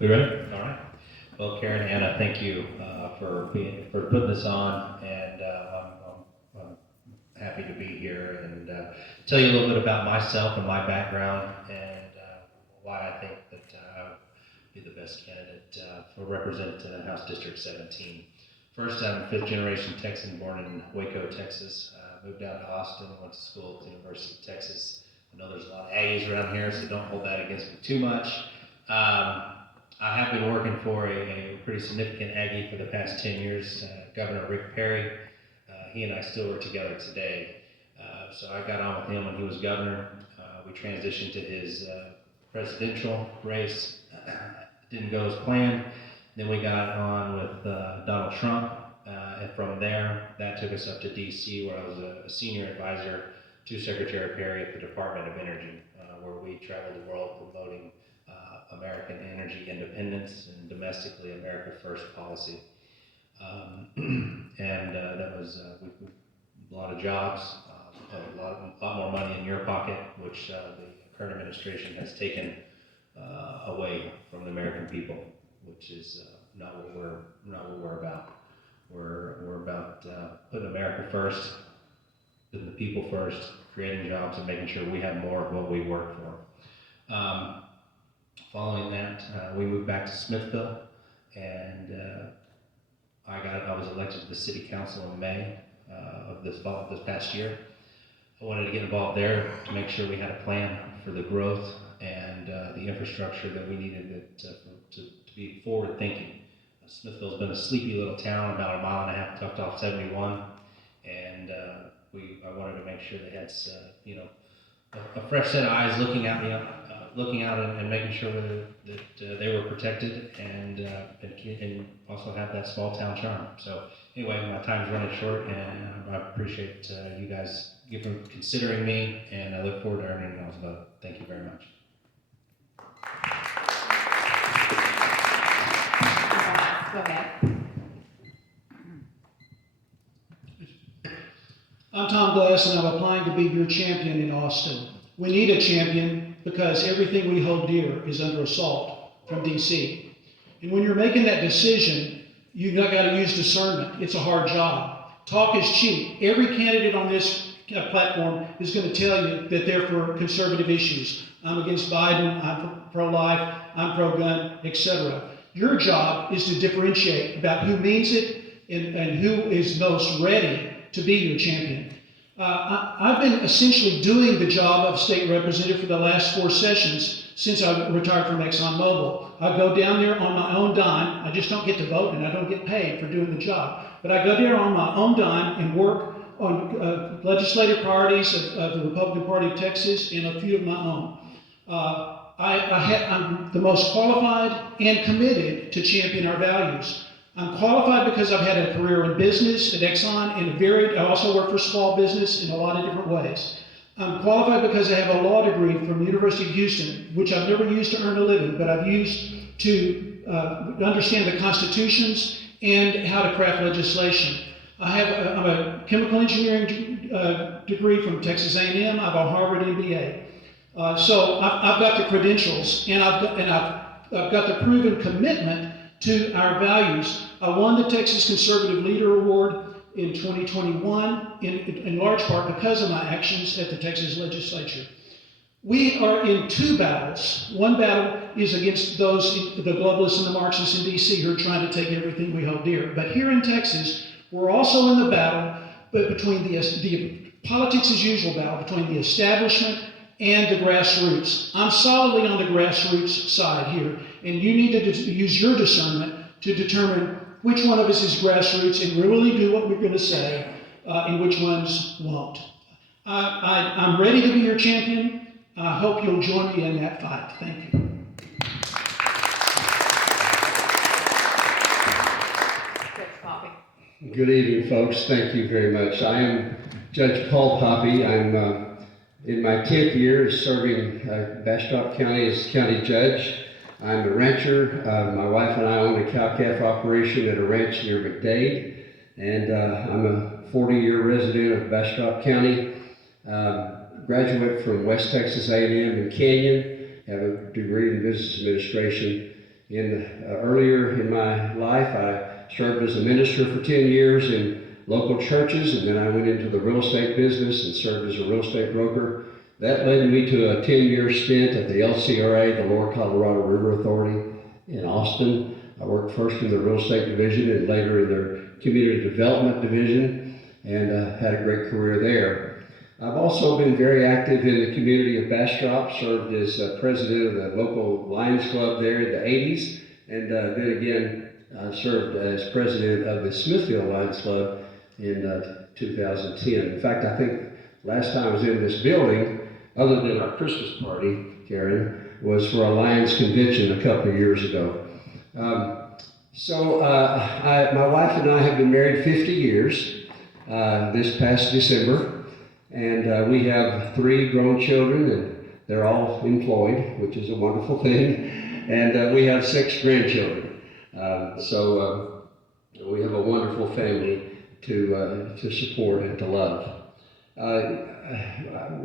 We ready? All right. Well, Karen, Anna, thank you for putting this on, and I'm happy to be here and tell you a little bit about myself and my background and why I think that I would be the best candidate for representative House District 17. First, I'm a fifth-generation Texan, born in Waco, Texas. Moved out to Austin, went to school at the University of Texas. I know there's a lot of Aggies around here, so don't hold that against me too much. I have been working for a pretty significant Aggie for the past 10 years, Governor Rick Perry. He and I still work together today. So I got on with him when he was governor. We transitioned to his presidential race. Didn't go as planned. Then we got on with Donald Trump. And from there, that took us up to DC, where I was a senior advisor to Secretary Perry at the Department of Energy, where we traveled the world promoting American energy independence and domestically America First policy. That was a lot of jobs, a lot more money in your pocket, which the current administration has taken away from the American people, which is not what we're about. We're about putting America first, putting the people first, creating jobs, and making sure we have more of what we work for. Following that, we moved back to Smithville, and I was elected to the city council in May of this past year. I wanted to get involved there to make sure we had a plan for the growth and the infrastructure that we needed to be forward thinking. Smithville's been a sleepy little town, about a mile and a half tucked off 71, and I wanted to make sure they had a fresh set of eyes looking out and making sure that they were protected and also have that small town charm. So anyway, my time's running short, and I appreciate you guys considering me, and I look forward to earning y'all's vote. Thank you very much. Go ahead. I'm Tom Glass, and I'm applying to be your champion in Austin. We need a champion because everything we hold dear is under assault from DC. And when you're making that decision, you've got to use discernment. It's a hard job. Talk is cheap. Every candidate on this platform is going to tell you that they're for conservative issues. I'm against Biden, I'm pro-life, I'm pro-gun, etc. Your job is to differentiate about who means it and who is most ready to be your champion. I've been essentially doing the job of state representative for the last 4 sessions since I retired from ExxonMobil. I go down there on my own dime. I just don't get to vote, and I don't get paid for doing the job. But I go there on my own dime and work on legislative priorities of the Republican Party of Texas and a few of my own. I'm the most qualified and committed to champion our values. I'm qualified because I've had a career in business at Exxon and I also work for small business in a lot of different ways. I'm qualified because I have a law degree from the University of Houston, which I've never used to earn a living, but I've used to understand the constitutions and how to craft legislation. I'm a chemical engineering degree from Texas A&M. I have a Harvard MBA. So I've got the credentials, and I've got the proven commitment to our values. I won the Texas Conservative Leader Award in 2021, in large part because of my actions at the Texas legislature. We are in 2 battles. One battle is against the globalists and the Marxists in DC who are trying to take everything we hold dear. But here in Texas, we're also in the battle between the politics as usual battle between the establishment and the grassroots. I'm solidly on the grassroots side here, and you need to use your discernment to determine which one of us is grassroots and really do what we're going to say, and which ones won't. I'm ready to be your champion. I hope you'll join me in that fight. Thank you. Good evening, folks. Thank you very much. I am Judge Paul Poppy. I'm in my 10th year serving Bastrop County as county judge. I'm a rancher. My wife and I own a cow-calf operation at a ranch near McDade, and I'm a 40-year resident of Bastrop County. Graduate from West Texas A&M in Canyon, have a degree in business administration. Earlier in my life, I served as a minister for 10 years in local churches, and then I went into the real estate business and served as a real estate broker. That led me to a 10-year stint at the LCRA, the Lower Colorado River Authority in Austin. I worked first in the real estate division and later in their community development division, and had a great career there. I've also been very active in the community of Bastrop, served as president of the local Lions Club there in the 80s, and then again served as president of the Smithfield Lions Club in 2010. In fact, I think last time I was in this building, other than our Christmas party, Karen, was for a Lions convention a couple of years ago. My wife and I have been married 50 years this past December. And we have 3 grown children, and they're all employed, which is a wonderful thing. And we have 6 grandchildren. So we have a wonderful family to support and to love.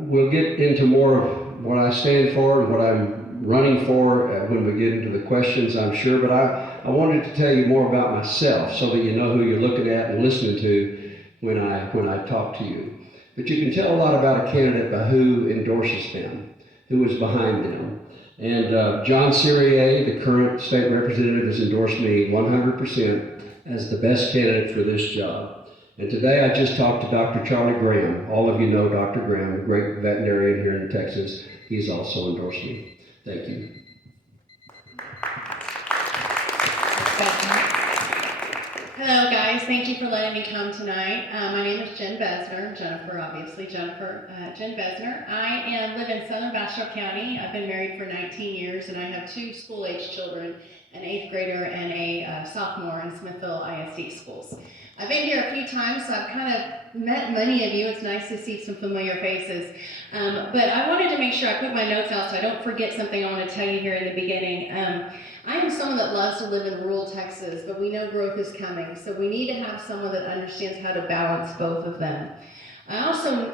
We'll get into more of what I stand for and what I'm running for when we get into the questions, I'm sure. But I wanted to tell you more about myself so that you know who you're looking at and listening to when I talk to you. But you can tell a lot about a candidate by who endorses them, who is behind them. And John Cyrier, the current state representative, has endorsed me 100% as the best candidate for this job. And today I just talked to Dr. Charlie Graham. All of you know Dr. Graham, a great veterinarian here in Texas. He's also endorsed me. Thank you. Hello guys, thank you for letting me come tonight. My name is Jen Besner, Jennifer obviously, Jen Besner. I live in southern Bastrop County. I've been married for 19 years and I have 2 school-age children, an 8th grader and a sophomore in Smithville ISD schools. I've been here a few times, so I've kind of met many of you. It's nice to see some familiar faces. But I wanted to make sure I put my notes out so I don't forget something I want to tell you here in the beginning. I am someone that loves to live in rural Texas, but we know growth is coming, so we need to have someone that understands how to balance both of them. I also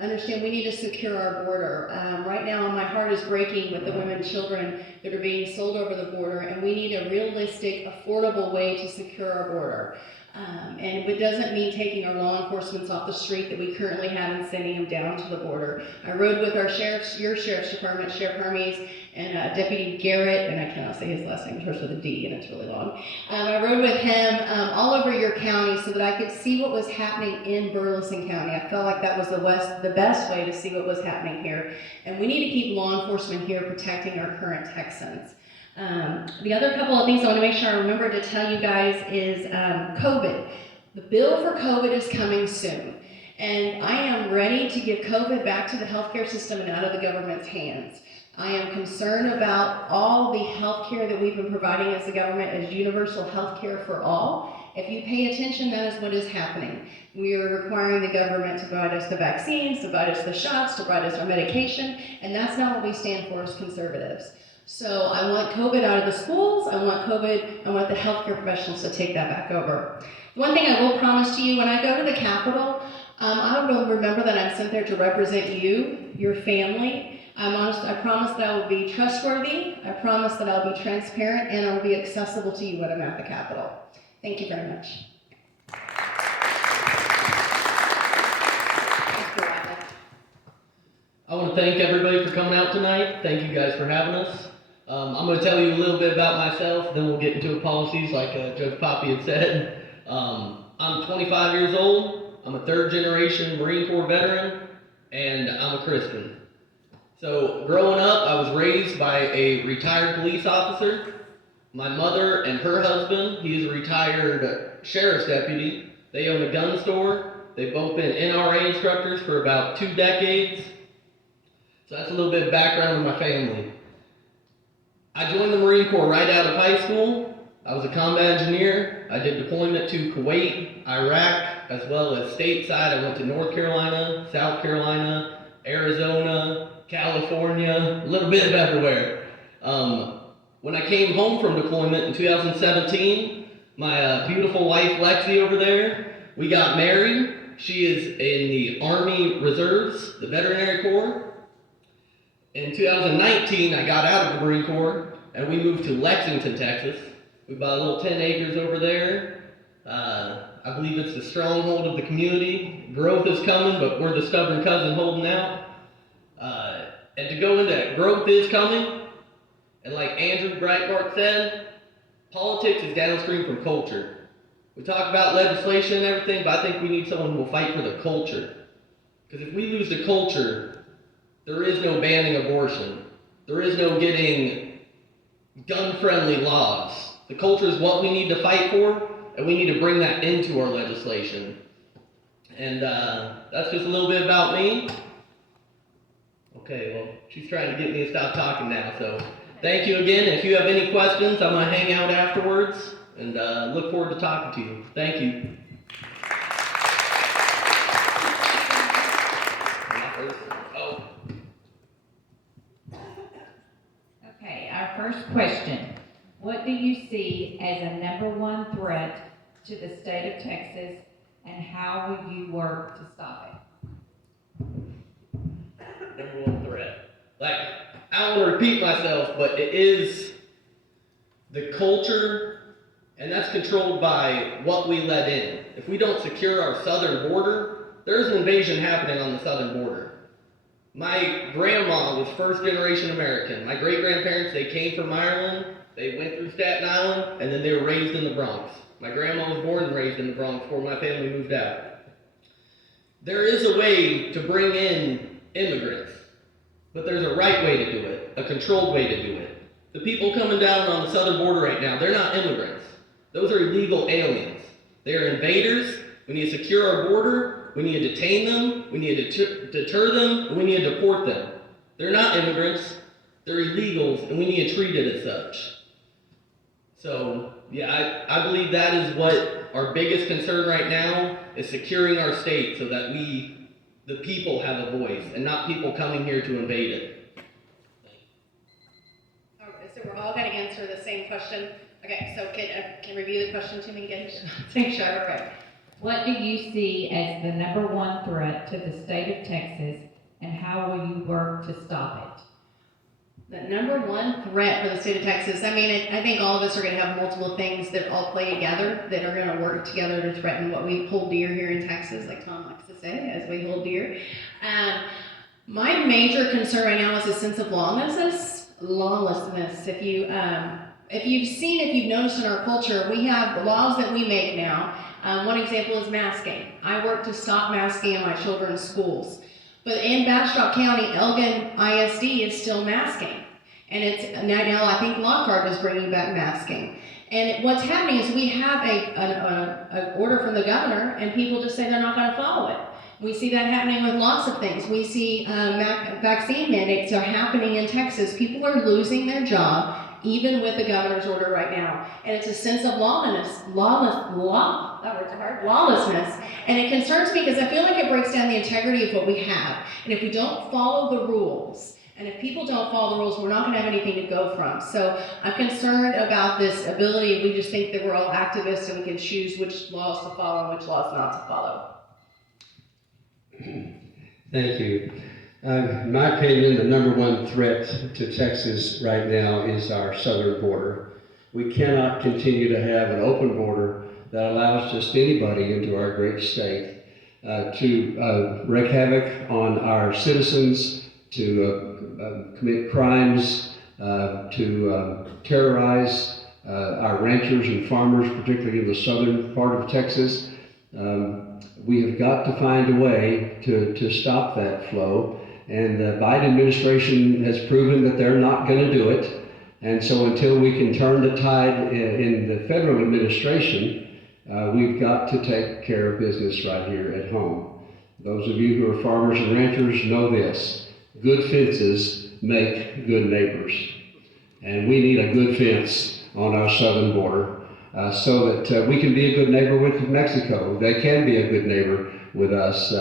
understand we need to secure our border. Right now, my heart is breaking with the women and children that are being sold over the border, and we need a realistic, affordable way to secure our border. And it doesn't mean taking our law enforcement off the street that we currently have and sending them down to the border. I rode with our your sheriff's department, Sheriff Hermes, and Deputy Garrett, and I cannot say his last name, it starts with a D and it's really long. I rode with him all over your county so that I could see what was happening in Burleson County. I felt like that was the best way to see what was happening here. And we need to keep law enforcement here protecting our current Texans. The other couple of things I want to make sure I remember to tell you guys is COVID. The bill for COVID is coming soon. And I am ready to give COVID back to the healthcare system and out of the government's hands. I am concerned about all the healthcare that we've been providing as the government as universal healthcare for all. If you pay attention, that is what is happening. We are requiring the government to provide us the vaccines, to provide us the shots, to provide us our medication, and that's not what we stand for as conservatives. So I want COVID out of the schools, I want the healthcare professionals to take that back over. One thing I will promise to you, when I go to the Capitol, I will remember that I'm sent there to represent you, your family. I promise that I will be trustworthy, I promise that I'll be transparent, and I will be accessible to you when I'm at the Capitol. Thank you very much. I want to thank everybody for coming out tonight. Thank you guys for having us. I'm going to tell you a little bit about myself, then we'll get into the policies like Judge Poppy had said. I'm 25 years old. I'm a 3rd generation Marine Corps veteran, and I'm a Christian. So growing up, I was raised by a retired police officer. My mother and her husband, he is a retired sheriff's deputy. They own a gun store. They've both been NRA instructors for about 2 decades. So that's a little bit of background on my family. I joined the Marine Corps right out of high school. I was a combat engineer. I did deployment to Kuwait, Iraq, as well as stateside. I went to North Carolina, South Carolina, Arizona, California, a little bit of everywhere. When I came home from deployment in 2017, my beautiful wife Lexi over there, we got married. She is in the Army Reserves, the Veterinary Corps. In 2019, I got out of the Marine Corps and we moved to Lexington, Texas. We bought a little 10 acres over there. I believe it's the stronghold of the community. Growth is coming, but we're the stubborn cousin holding out. And to go into that, growth is coming. And like Andrew Breitbart said, politics is downstream from culture. We talk about legislation and everything, but I think we need someone who will fight for the culture. Because if we lose the culture, there is no banning abortion. There is no getting gun-friendly laws. The culture is what we need to fight for, and we need to bring that into our legislation. And that's just a little bit about me. Okay, well, she's trying to get me to stop talking now, so thank you again. If you have any questions, I'm going to hang out afterwards, and look forward to talking to you. Thank you. Okay, our first question. What do you see as a #1 threat to the state of Texas, and how will you work to stop it? #1 threat. Like, I don't want to repeat myself, but it is the culture, and that's controlled by what we let in. If we don't secure our southern border, there's an invasion happening on the southern border. My grandma was first-generation American. My great-grandparents, they came from Ireland, they went through Staten Island, and then they were raised in the Bronx. My grandma was born and raised in the Bronx before my family moved out. There is a way to bring in immigrants, but there's a right way to do it, a controlled way to do it. The people coming down on the southern border right now, they're not immigrants. Those are illegal aliens. They are invaders. We need to secure our border. We need to detain them. We need to deter them. And we need to deport them. They're not immigrants. They're illegals, and we need to treat it as such. So, yeah, I believe that is what our biggest concern right now is, securing our state so that we, the people, have a voice and not people coming here to invade it. Okay, so we're all going to answer the same question. Okay, so can review the question to me again? Take sure. Okay. What do you see as the #1 threat to the state of Texas, and how will you work to stop it? The #1 threat for the state of Texas, I mean, I think all of us are going to have multiple things that all play together, that are going to work together to threaten what we hold dear here in Texas, like Tom likes to say, as we hold dear. My major concern right now is a sense of lawlessness. If you've noticed in our culture, we have laws that we make now. One example is masking. I work to stop masking in my children's schools. But in Bastrop County, Elgin ISD is still masking. And it's now I think Lockhart is bringing back masking. And what's happening is we have an order from the governor, and people just say they're not going to follow it. We see that happening with lots of things. We see vaccine mandates are happening in Texas. People are losing their job, even with the governor's order right now. And it's a sense of lawlessness. And it concerns me because I feel like it breaks down the integrity of what we have. And if we don't follow the rules, and if people don't follow the rules, we're not going to have anything to go from. So I'm concerned about this ability. We just think that we're all activists and we can choose which laws to follow and which laws not to follow. Thank you. In my opinion, the #1 threat to Texas right now is our southern border. We cannot continue to have an open border that allows just anybody into our great state to wreak havoc on our citizens, to commit crimes, to terrorize our ranchers and farmers, particularly in the southern part of Texas. We have got to find a way to stop that flow. And the Biden administration has proven that they're not going to do it. And so until we can turn the tide in the federal administration, we've got to take care of business right here at home. Those of you who are farmers and ranchers know this. Good fences make good neighbors. And we need a good fence on our southern border so that we can be a good neighbor with Mexico. They can be a good neighbor with us.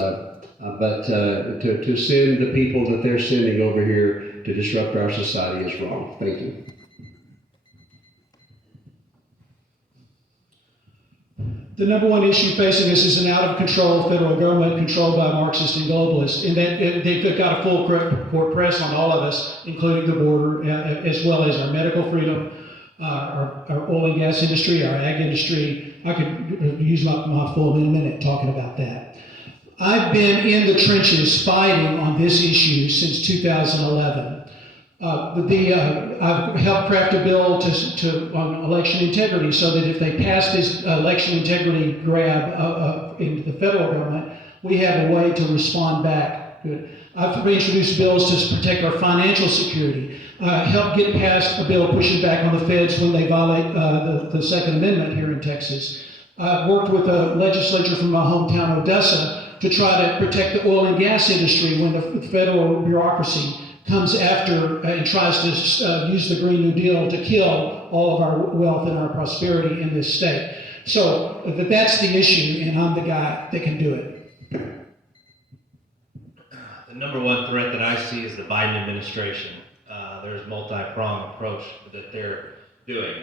But to send the people that they're sending over here to disrupt our society is wrong. Thank you. The number one issue facing us is an out-of-control federal government controlled by Marxists and globalists, and that they've got a full court press on all of us, including the border, as well as our medical freedom, our oil and gas industry, our ag industry. I could use my full minute talking about that. I've been in the trenches fighting on this issue since 2011. I've helped craft a bill on election integrity so that if they pass this election integrity grab in the federal government, we have a way to respond back to it. I've introduced bills to protect our financial security, helped get past a bill pushing back on the feds when they violate the Second Amendment here in Texas. I've worked with a legislature from my hometown, Odessa, to try to protect the oil and gas industry when the federal bureaucracy comes after and tries to use the Green New Deal to kill all of our wealth and our prosperity in this state. So that's the issue, and I'm the guy that can do it. The number one threat that I see is the Biden administration. There's a multi-pronged approach that they're doing.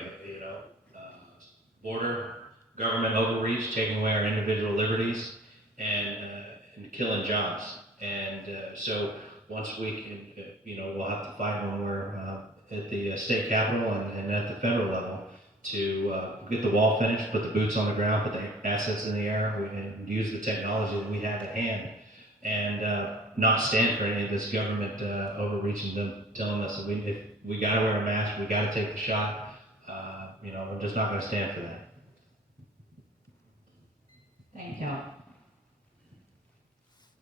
Border, government overreach, taking away our individual liberties, and killing jobs. And so once we can, we'll have to fight when we're at the state capitol and at the federal level to get the wall finished, put the boots on the ground, put the assets in the air, and use the technology that we have at hand, and not stand for any of this government overreaching, them telling us that if we got to wear a mask, we got to take the shot. We're just not going to stand for that. Thank y'all.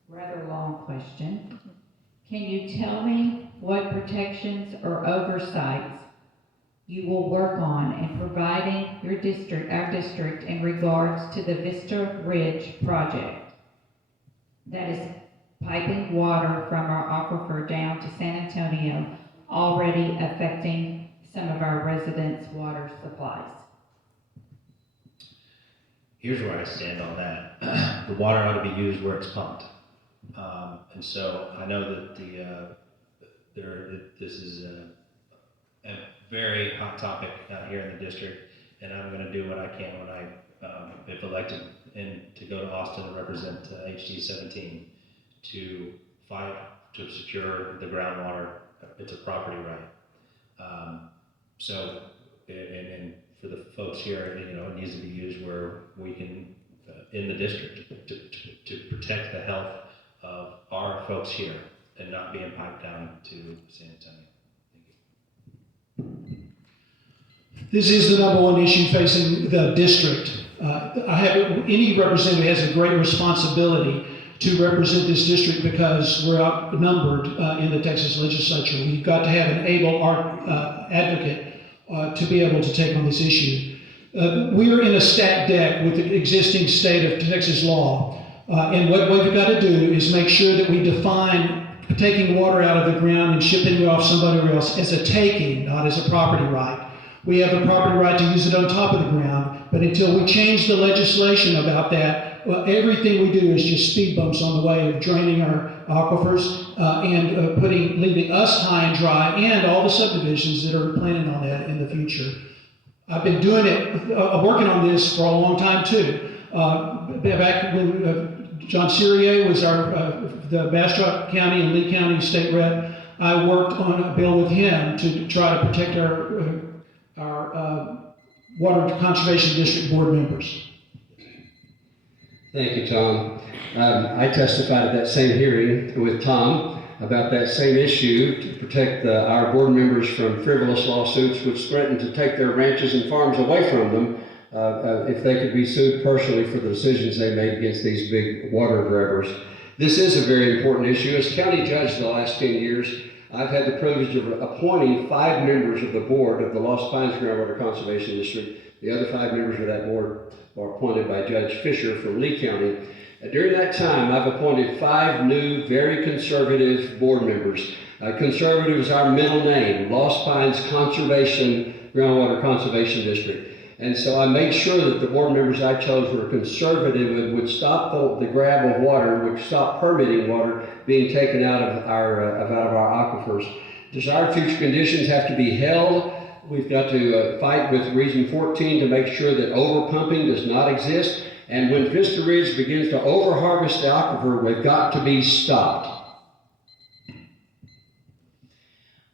Rather long question. Can you tell me what protections or oversights you will work on in providing our district in regards to the Vista Ridge project that is piping water from our aquifer down to San Antonio, already affecting some of our residents' water supplies? Here's where I stand on that. The water ought to be used where it's pumped. And so I know that this is a very hot topic here in the district, and I'm going to do what I can when I, if elected, and to go to Austin and represent HD17 to fight to secure the groundwater. It's a property right. So, and for the folks here, it needs to be used where we can, in the district, to protect the health of our folks here and not being piped down to San Antonio. Thank you. This is the number one issue facing the district. Any representative has a great responsibility to represent this district because we're outnumbered in the Texas legislature. We've got to have an able advocate to be able to take on this issue. We're in a stacked deck with the existing state of Texas law. And what we've got to do is make sure that we define taking water out of the ground and shipping it off somebody else as a taking, not as a property right. We have the property right to use it on top of the ground, but until we change the legislation about that, everything we do is just speed bumps on the way of draining our aquifers and leaving us high and dry, and all the subdivisions that are planning on that in the future. I've been doing it, working on this for a long time too. Back when John Cyrier was the Bastrop County and Lee County State Rep, I worked on a bill with him to try to protect our Water Conservation District board members. Thank you, Tom. I testified at that same hearing with Tom about that same issue to protect our board members from frivolous lawsuits which threaten to take their ranches and farms away from them if they could be sued personally for the decisions they made against these big water grabbers. This is a very important issue. As county judge the last 10 years, I've had the privilege of appointing 5 members of the board of the Lost Pines Groundwater Conservation District. The other 5 members of that board are appointed by Judge Fisher from Lee County. During that time, I've appointed 5 new, very conservative board members. Conservative is our middle name, Lost Pines Groundwater Conservation District. And so I made sure that the board members I chose were conservative and would stop the grab of water, would stop permitting water being taken out of our aquifers. Desired future conditions have to be held We've got to fight with Region 14 to make sure that overpumping does not exist. And when Vista Ridge begins to overharvest the aquifer, we've got to be stopped.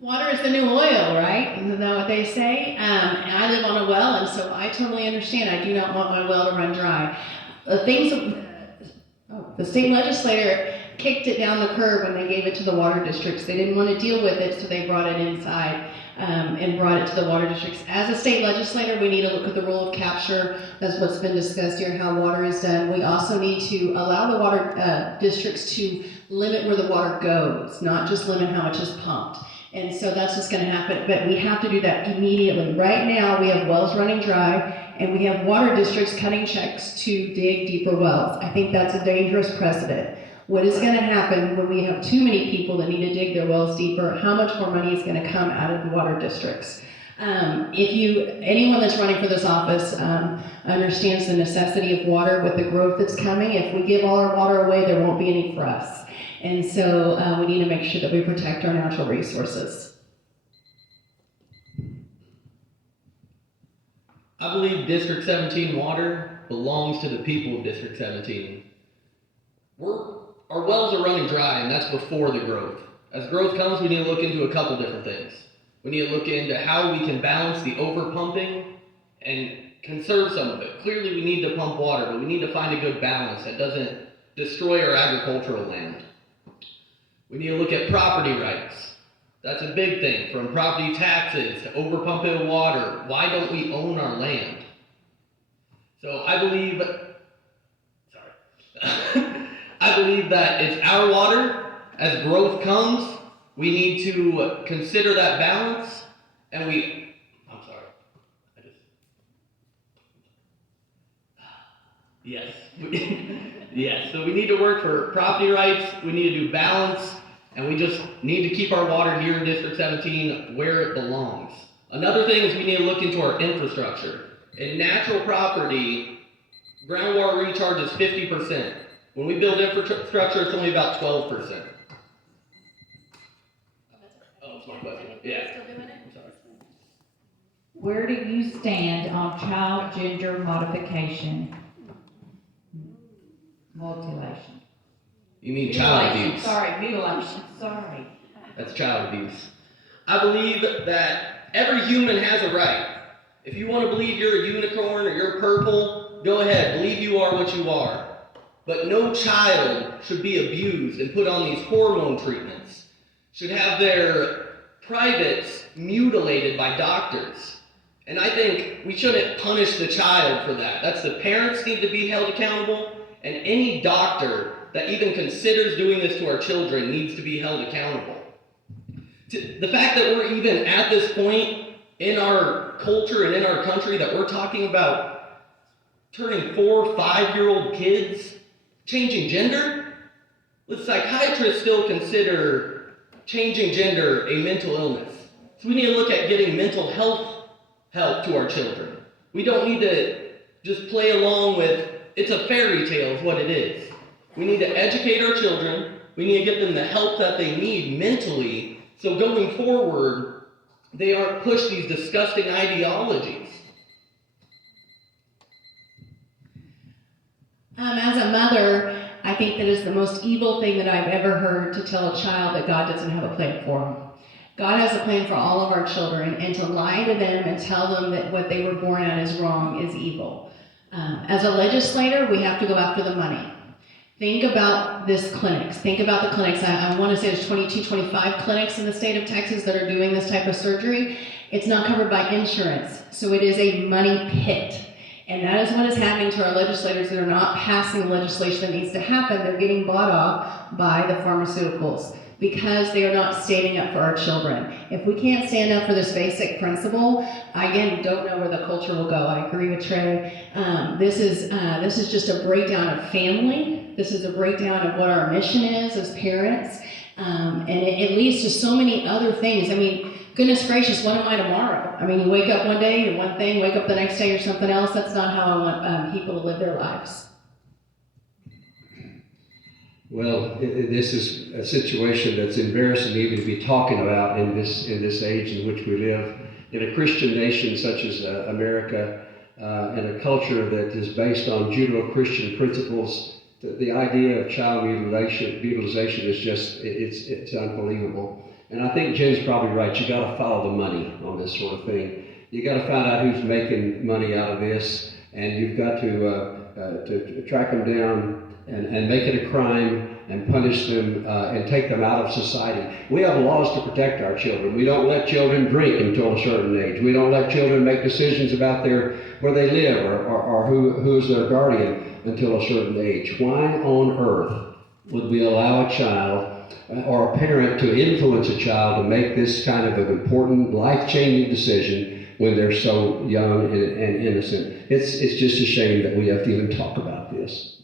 Water is the new oil, right? Isn't that what they say? I live on a well, and so I totally understand. I do not want my well to run dry. The state legislator kicked it down the curb when they gave it to the water districts. They didn't want to deal with it, so they brought it inside and brought it to the water districts. As a state legislator, we need to look at the rule of capture. That's what's been discussed here, how water is done. We also need to allow the water districts to limit where the water goes, not just limit how much is pumped. And so that's what's going to happen, but we have to do that immediately. Right now, we have wells running dry, and we have water districts cutting checks to dig deeper wells. I think that's a dangerous precedent. What is going to happen when we have too many people that need to dig their wells deeper? How much more money is going to come out of the water districts? Anyone that's running for this office understands the necessity of water with the growth that's coming. If we give all our water away, there won't be any for us. And so we need to make sure that we protect our natural resources. I believe District 17 water belongs to the people of District 17. Our wells are running dry, and that's before the growth. As growth comes, we need to look into a couple different things. We need to look into how we can balance the over-pumping and conserve some of it. Clearly, we need to pump water, but we need to find a good balance that doesn't destroy our agricultural land. We need to look at property rights. That's a big thing, from property taxes to over-pumping of water. Why don't we own our land? So I believe that it's our water. As growth comes, we need to consider that balance, and yes, so we need to work for property rights, we need to do balance, and we just need to keep our water here in District 17 where it belongs. Another thing is we need to look into our infrastructure. In natural property, groundwater recharge is 50%. When we build infrastructure, it's only about 12%. Oh, smart question. Yeah. Still doing it? I'm sorry. Where do you stand on child gender modification? Mutilation. You mean child Mutilation, abuse? sorry, mutilation, sorry. That's child abuse. I believe that every human has a right. If you want to believe you're a unicorn or you're purple, go ahead, believe you are what you are. But no child should be abused and put on these hormone treatments, should have their privates mutilated by doctors. And I think we shouldn't punish the child for that. That's the parents need to be held accountable, and any doctor that even considers doing this to our children needs to be held accountable. The fact that we're even at this point in our culture and in our country that we're talking about turning 4 or 5-year-old kids changing gender? The psychiatrists still consider changing gender a mental illness. So we need to look at getting mental health help to our children. We don't need to just play along with, it's a fairy tale is what it is. We need to educate our children. We need to get them the help that they need mentally, so going forward, they aren't pushed these disgusting ideologies. As a mother, I think that is the most evil thing that I've ever heard, to tell a child that God doesn't have a plan for them. God has a plan for all of our children, and to lie to them and tell them that what they were born at is wrong is evil. As a legislator, we have to go after the money. Think about this clinics. Think about the clinics. I want to say there's 22, 25 clinics in the state of Texas that are doing this type of surgery. It's not covered by insurance, so it is a money pit. And that is what is happening to our legislators that are not passing legislation that needs to happen. They're getting bought off by the pharmaceuticals because they are not standing up for our children. If we can't stand up for this basic principle, I again don't know where the culture will go. I agree with Trey. This is just a breakdown of family. This is a breakdown of what our mission is as parents. And it leads to so many other things. I mean, goodness gracious, what am I tomorrow? I mean, you wake up one day, you're one thing, wake up the next day, you're something else. That's not how I want people to live their lives. Well, this is a situation that's embarrassing even to be talking about in this age in which we live. in a Christian nation such as America, and a culture that is based on Judeo-Christian principles, the idea of child mutilation is just, it's unbelievable. And I think Jen's probably right. You got to follow the money on this sort of thing. You got to find out who's making money out of this, and you've got to track them down and make it a crime and punish them and take them out of society. We have laws to protect our children. We don't let children drink until a certain age. We don't let children make decisions about where they live or who's their guardian until a certain age. Why on earth would we allow a child or a parent to influence a child to make this kind of an important, life-changing decision when they're so young and innocent? It's just a shame that we have to even talk about this.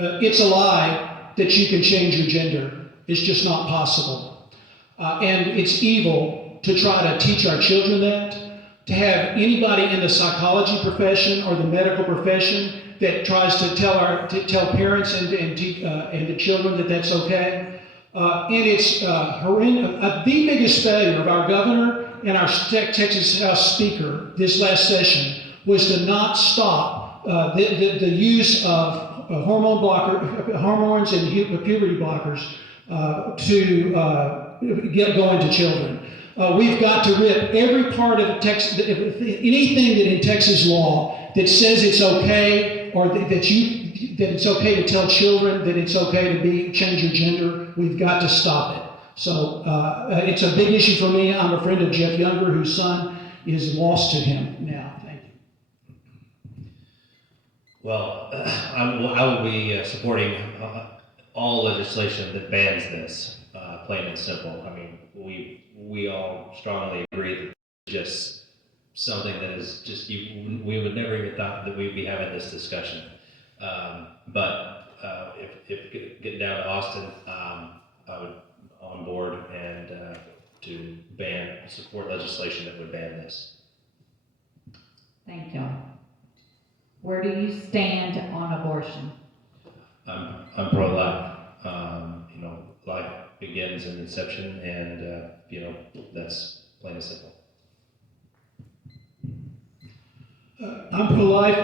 It's a lie that you can change your gender. It's just not possible. And it's evil to try to teach our children that, to have anybody in the psychology profession or the medical profession that tries to tell parents and the children that that's okay. And it's horrendous. The biggest failure of our governor and our Texas House Speaker this last session was to not stop the use of hormones and puberty blockers to get going to children. We've got to rip every part of Texas, anything that in Texas law that says it's okay, or that it's okay to tell children that it's okay to change your gender. We've got to stop it. So it's a big issue for me. I'm a friend of Jeff Younger, whose son is lost to him now. Thank you. Well, I will be supporting all legislation that bans this, plain and simple. I mean, we all strongly agree that it's just something that is just, we would never even thought that we'd be having this discussion. But if getting down to Austin, I would on board and to support legislation that would ban this. Thank you. Where do you stand on abortion? I'm pro-life. Life begins in inception, and that's plain and simple. I'm pro-life.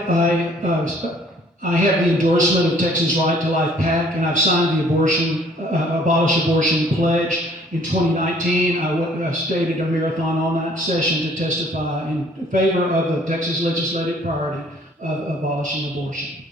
I have the endorsement of Texas Right to Life PAC, and I've signed the Abolish Abortion Pledge. In 2019, I stayed at a marathon all night session to testify in favor of the Texas legislative priority of abolishing abortion.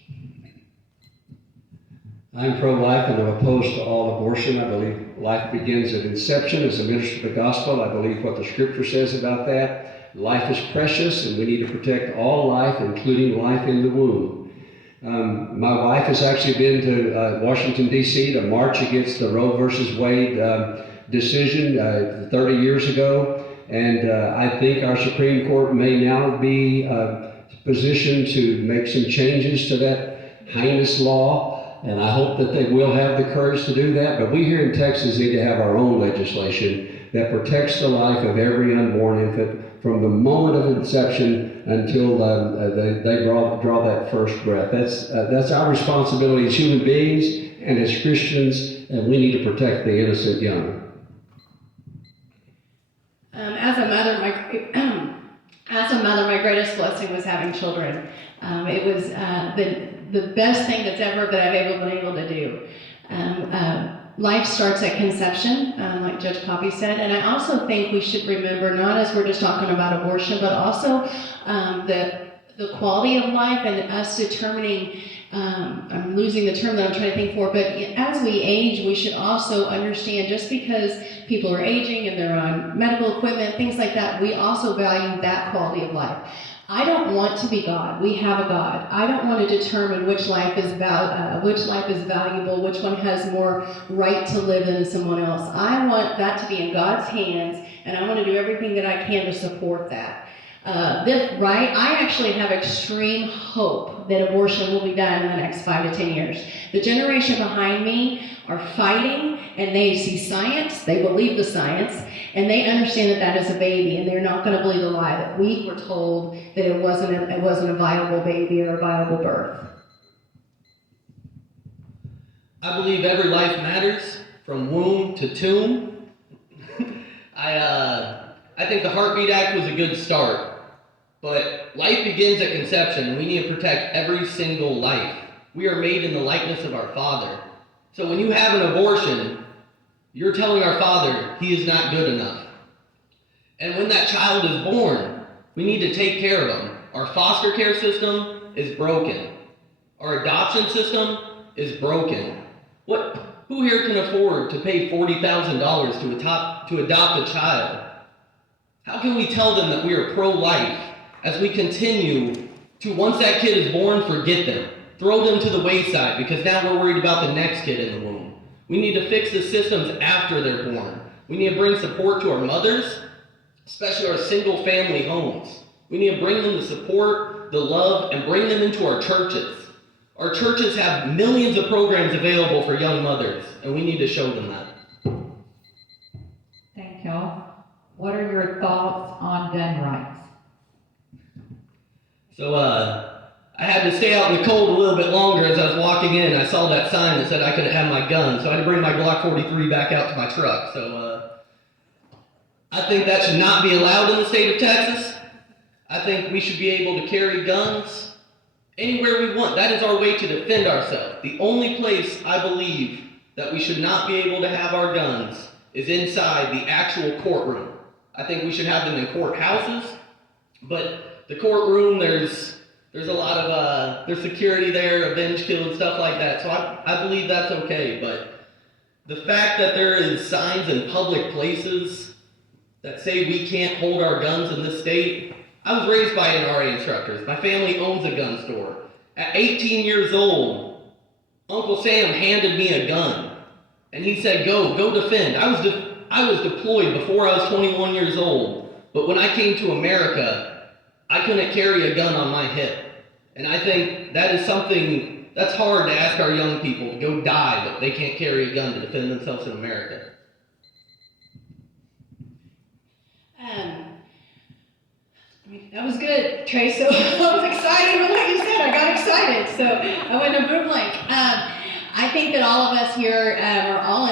I'm pro-life and I'm opposed to all abortion. I believe life begins at inception. As a minister of the gospel, I believe what the scripture says about that. Life is precious and we need to protect all life, including life in the womb. My wife has actually been to Washington, D.C. to march against the Roe versus Wade decision 30 years ago. And I think our Supreme Court may now be positioned to make some changes to that heinous law. And I hope that they will have the courage to do that. But we here in Texas need to have our own legislation that protects the life of every unborn infant from the moment of inception until they draw that first breath. That's our responsibility as human beings and as Christians, and we need to protect the innocent young. As a mother, my greatest blessing was having children. It was the best thing that's ever that I've been able to do. Life starts at conception, like Judge Poppy said, and I also think we should remember, not as we're just talking about abortion, but also the quality of life and us determining, I'm losing the term that I'm trying to think for, but as we age, we should also understand just because people are aging and they're on medical equipment, things like that, we also value that quality of life. I don't want to be God. We have a God. I don't want to determine which life is valuable, which one has more right to live than someone else. I want that to be in God's hands, and I want to do everything that I can to support that. I actually have extreme hope that abortion will be done in the next 5 to 10 years. The generation behind me are fighting, and they see science, they believe the science, and they understand that that is a baby, and they're not going to believe the lie that we were told that it wasn't a viable baby or a viable birth. I believe every life matters, from womb to tomb. I think the Heartbeat Act was a good start, but life begins at conception, and we need to protect every single life. We are made in the likeness of our Father. So when you have an abortion, you're telling our Father he is not good enough. And when that child is born, we need to take care of them. Our foster care system is broken. Our adoption system is broken. Who here can afford to pay $40,000 to adopt a child? How can we tell them that we are pro-life as we continue to, once that kid is born, forget them? Throw them to the wayside because now we're worried about the next kid in the womb. We need to fix the systems after they're born. We need to bring support to our mothers, especially our single family homes. We need to bring them the support, the love, and bring them into our churches. Our churches have millions of programs available for young mothers, and we need to show them that. Thank y'all. What are your thoughts on gun rights? So, I had to stay out in the cold a little bit longer as I was walking in. I saw that sign that said I couldn't have my gun, so I had to bring my Glock 43 back out to my truck. So, I think that should not be allowed in the state of Texas. I think we should be able to carry guns anywhere we want. That is our way to defend ourselves. The only place I believe that we should not be able to have our guns is inside the actual courtroom. I think we should have them in courthouses, but the courtroom, there's a lot of there's security there, avenge kill, stuff like that. So I believe that's okay. But the fact that there is signs in public places that say we can't hold our guns in this state. I was raised by NRA instructors. My family owns a gun store. At 18 years old, Uncle Sam handed me a gun, and he said, "Go defend." I was deployed before I was 21 years old, but when I came to America, I couldn't carry a gun on my hip. And I think that is something that's hard to ask our young people to go die, but they can't carry a gun to defend themselves in America. That was good, Trey. So I was excited when what you said. I got excited, so I went to boom blank. I think that all of us here are all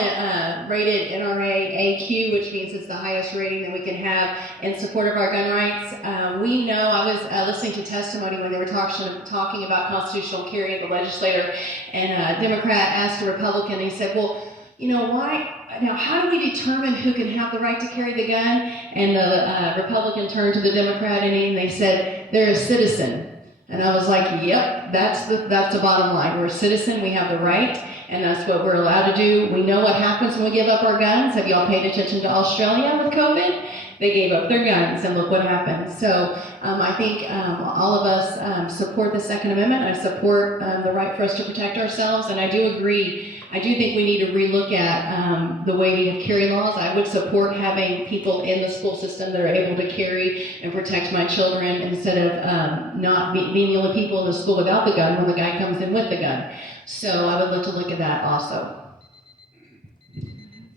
rated NRA AQ, which means it's the highest rating that we can have in support of our gun rights. We know, I was listening to testimony when they were talking about constitutional carry of the legislator, and a Democrat asked a Republican, and he said, well, you know, how do we determine who can have the right to carry the gun? And the Republican turned to the Democrat and they said, they're a citizen. And I was like, yep, that's the bottom line. We're a citizen, we have the right, and that's what we're allowed to do. We know what happens when we give up our guns. Have y'all paid attention to Australia with COVID? They gave up their guns, and look what happened. So I think all of us support the Second Amendment. I support the right for us to protect ourselves, and I do agree. I do think we need to relook at the way we have carry laws. I would support having people in the school system that are able to carry and protect my children instead of not being the only people in the school without the gun when the guy comes in with the gun. So I would like to look at that also.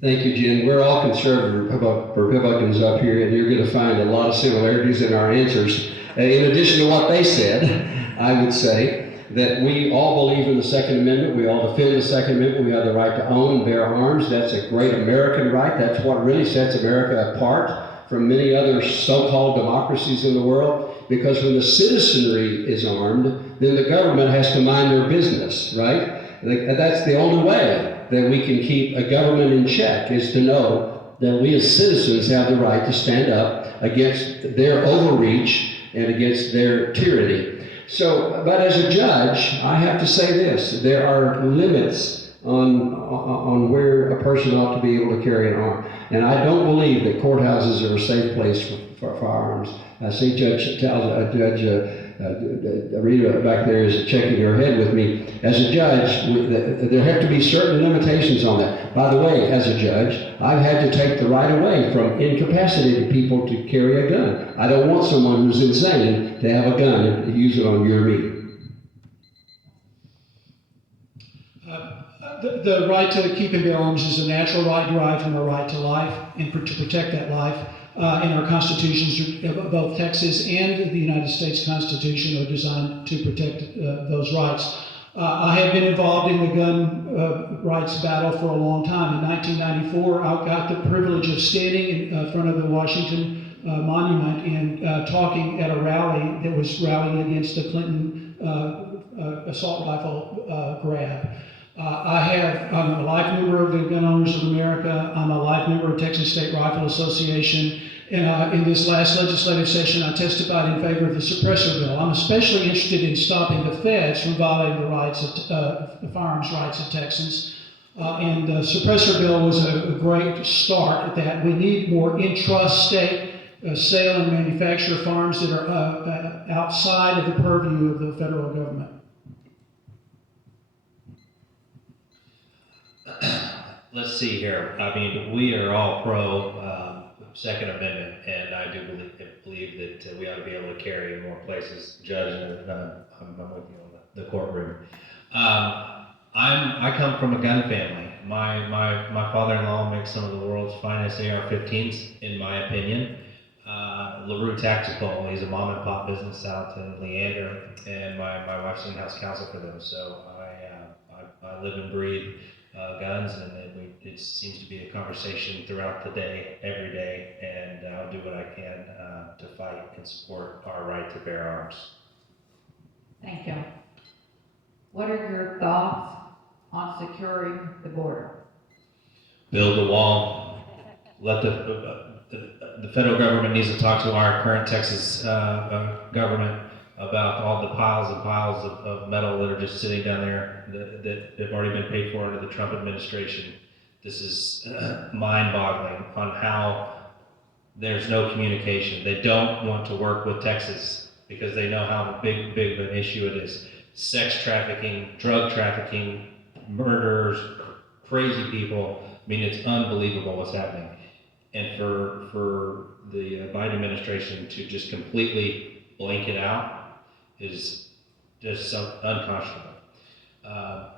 Thank you, Jen. We're all conservative Republicans up here, and you're going to find a lot of similarities in our answers. In addition to what they said, I would say that we all believe in the Second Amendment. We all defend the Second Amendment. We have the right to own and bear arms. That's a great American right. That's what really sets America apart from many other so-called democracies in the world. Because when the citizenry is armed, then the government has to mind their business, right? That's the only way that we can keep a government in check, is to know that we as citizens have the right to stand up against their overreach and against their tyranny. So, but as a judge, I have to say this: there are limits on where a person ought to be able to carry an arm, and I don't believe that courthouses are a safe place for firearms. I see Judge Rita back there is shaking her head with me. As a judge, there have to be certain limitations on that. By the way, as a judge, I've had to take the right away from incapacitated people to carry a gun. I don't want someone who's insane to have a gun and use it on you or me. The right to keep and bear arms is a natural right derived from a right to life and to protect that life. In our constitutions, both Texas and the United States Constitution are designed to protect those rights. I have been involved in the gun rights battle for a long time. In 1994, I got the privilege of standing in front of the Washington Monument and talking at a rally that was rallying against the Clinton assault rifle grab. I'm a life member of the Gun Owners of America. I'm a life member of Texas State Rifle Association. And in this last legislative session, I testified in favor of the suppressor bill. I'm especially interested in stopping the feds from violating the rights of the firearms rights of Texans. And the suppressor bill was a great start at that. We need more intrastate sale and manufacture of firearms that are outside of the purview of the federal government. Let's see here. I mean, we are all pro Second Amendment, and I do believe that we ought to be able to carry in more places. Judge, I'm with you on the courtroom. I come from a gun family. My father-in-law makes some of the world's finest AR-15s, in my opinion. LaRue Tactical, he's a mom and pop business out in Leander, and my wife's in-house counsel for them. So I live and breathe guns, and it seems to be a conversation throughout the day, every day, and I'll do what I can to fight and support our right to bear arms. Thank you. What are your thoughts on securing the border? Build a wall. Let the federal government needs to talk to our current Texas government about all the piles and piles of metal that are just sitting down there that have already been paid for under the Trump administration. This is mind-boggling on how there's no communication. They don't want to work with Texas because they know how big of an issue it is. Sex trafficking, drug trafficking, murderers, crazy people. I mean, it's unbelievable what's happening. And for the Biden administration to just completely blank it out is just so unconscionable.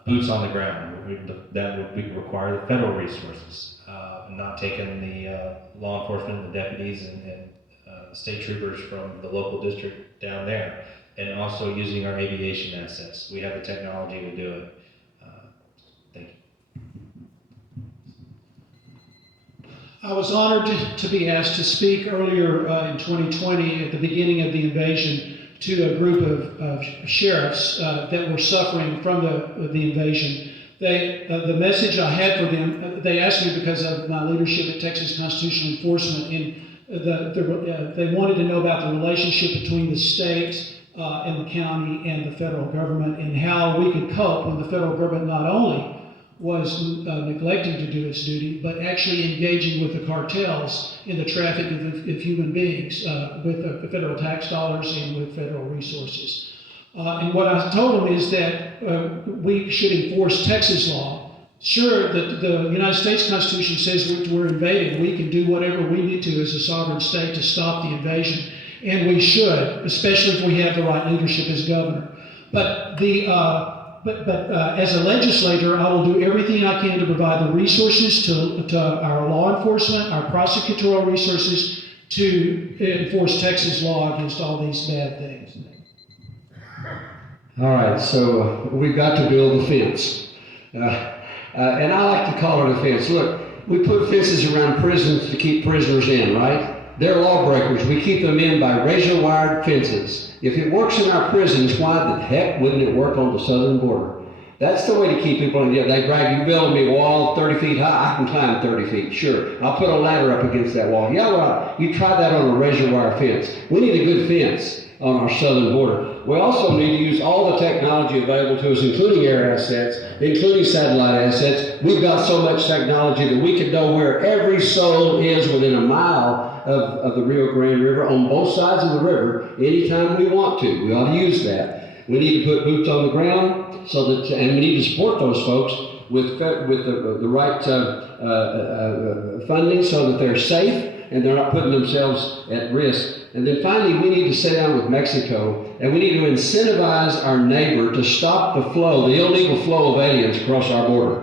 Boots on the ground, that would require the federal resources, not taking the law enforcement, the deputies, and state troopers from the local district down there, and also using our aviation assets. We have the technology to do it. Thank you. I was honored to be asked to speak earlier in 2020 at the beginning of the invasion to a group of sheriffs that were suffering from the invasion. The message I had for them, they asked me because of my leadership at Texas Constitutional Enforcement, and they wanted to know about the relationship between the state and the county and the federal government, and how we could cope when the federal government not only was neglecting to do its duty, but actually engaging with the cartels in the trafficking of human beings with the federal tax dollars and with federal resources. And what I told them is that we should enforce Texas law. Sure, the United States Constitution says we're invaded. We can do whatever we need to as a sovereign state to stop the invasion, and we should, especially if we have the right leadership as governor. But as a legislator, I will do everything I can to provide the resources to our law enforcement, our prosecutorial resources to enforce Texas law against all these bad things. All right, so we've got to build a fence. And I like to call it a fence. Look, we put fences around prisons to keep prisoners in, right? They're lawbreakers. We keep them in by razor-wired fences. If it works in our prisons, why the heck wouldn't it work on the southern border? That's the way to keep people in. Yeah, they brag, you build me a wall 30 feet high, I can climb 30 feet. Sure, I'll put a ladder up against that wall. Yeah, well, you try that on a razor-wire fence. We need a good fence on our southern border. We also need to use all the technology available to us, including air assets, including satellite assets. We've got so much technology that we can know where every soul is within a mile of the Rio Grande River on both sides of the river anytime we want to. We ought to use that. We need to put boots on the ground so that, and we need to support those folks with the right funding so that they're safe and they're not putting themselves at risk. And then finally, we need to sit down with Mexico and we need to incentivize our neighbor to stop the flow, the illegal flow of aliens across our border.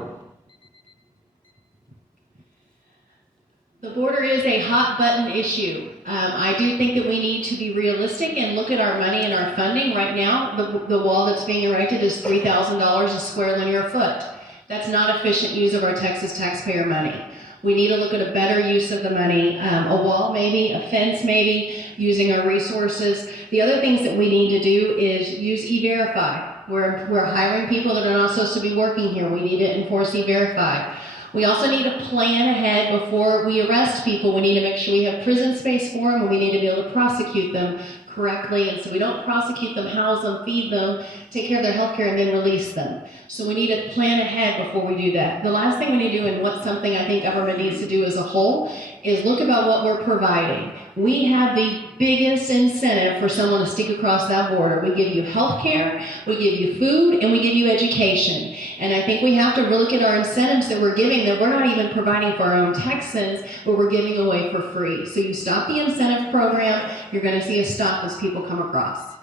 The border is a hot button issue. I do think that we need to be realistic and look at our money and our funding. Right now, the wall that's being erected is $3,000 a square linear foot. That's not efficient use of our Texas taxpayer money. We need to look at a better use of the money, a wall maybe, a fence maybe, using our resources. The other things that we need to do is use E-Verify. We're hiring people that are not supposed to be working here. We need to enforce E-Verify. We also need to plan ahead before we arrest people. We need to make sure we have prison space for them, and we need to be able to prosecute them correctly. And so we don't prosecute them, house them, feed them, take care of their health care, and then release them. So we need to plan ahead before we do that. The last thing we need to do, and what's something I think government needs to do as a whole, is look about what we're providing. We have the biggest incentive for someone to stick across that border. We give you health care, we give you food, and we give you education. And I think we have to look at our incentives that we're giving, that we're not even providing for our own Texans, but we're giving away for free. So you stop the incentive program, you're going to see a stop as people come across.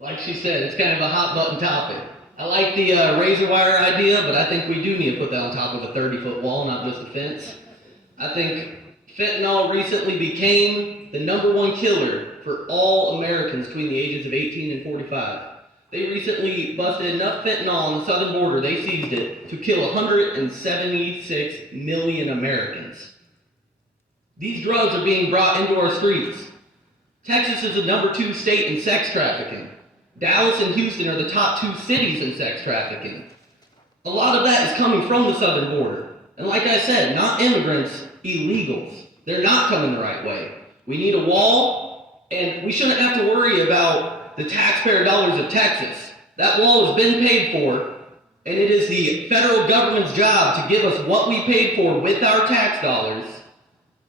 Like she said, it's kind of a hot button topic. I like the razor wire idea, but I think we do need to put that on top of a 30-foot wall, not just a fence. I think fentanyl recently became the #1 killer for all Americans between the ages of 18 and 45. They recently busted enough fentanyl on the southern border, they seized it, to kill 176 million Americans. These drugs are being brought into our streets. Texas is the #2 state in sex trafficking. Dallas and Houston are the top 2 cities in sex trafficking. A lot of that is coming from the southern border. And like I said, not immigrants, illegals. They're not coming the right way. We need a wall, and we shouldn't have to worry about the taxpayer dollars of Texas. That wall has been paid for, and it is the federal government's job to give us what we paid for with our tax dollars,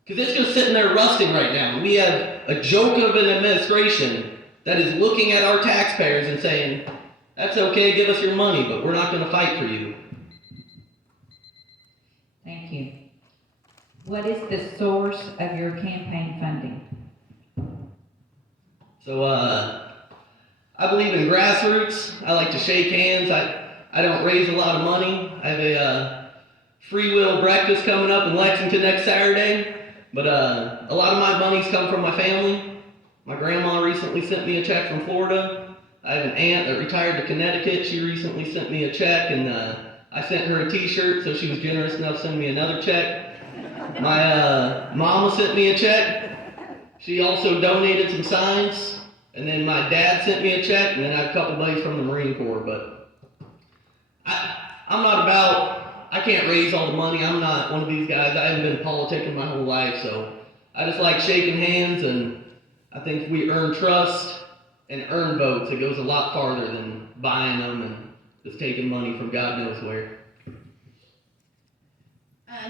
because it's just sitting there rusting right now. We have a joke of an administration that is looking at our taxpayers and saying, that's okay, give us your money, but we're not going to fight for you. Thank you. What is the source of your campaign funding? So, I believe in grassroots. I like to shake hands. I don't raise a lot of money. I have a free will breakfast coming up in Lexington next Saturday, but a lot of my money's come from my family. My grandma recently sent me a check from Florida. I have an aunt that retired to Connecticut. She recently sent me a check, and I sent her a t-shirt, so she was generous enough to send me another check. My mama sent me a check. She also donated some signs. And then my dad sent me a check, and then I have a couple buddies from the Marine Corps. But I'm not about, I can't raise all the money. I'm not one of these guys. I haven't been politicking my whole life, so I just like shaking hands, and I think if we earn trust and earn votes, it goes a lot farther than buying them and just taking money from God knows where.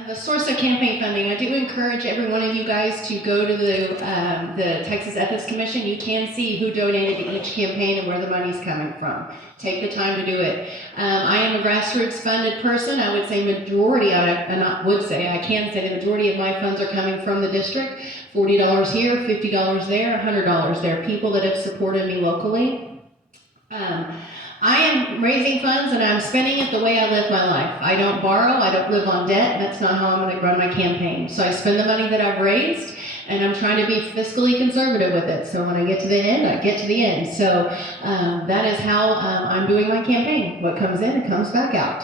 The source of campaign funding, I do encourage every one of you guys to go to the Texas Ethics Commission. You can see who donated to each campaign and where the money's coming from. Take the time to do it. I am a grassroots funded person. I would say majority, I can say the majority of my funds are coming from the district. $40 here, $50 there, $100 there. People that have supported me locally. I am raising funds and I'm spending it the way I live my life. I don't borrow, I don't live on debt. That's not how I'm going to run my campaign. So I spend the money that I've raised, and I'm trying to be fiscally conservative with it. So when I get to the end, I get to the end. So that is how I'm doing my campaign. What comes in, it comes back out.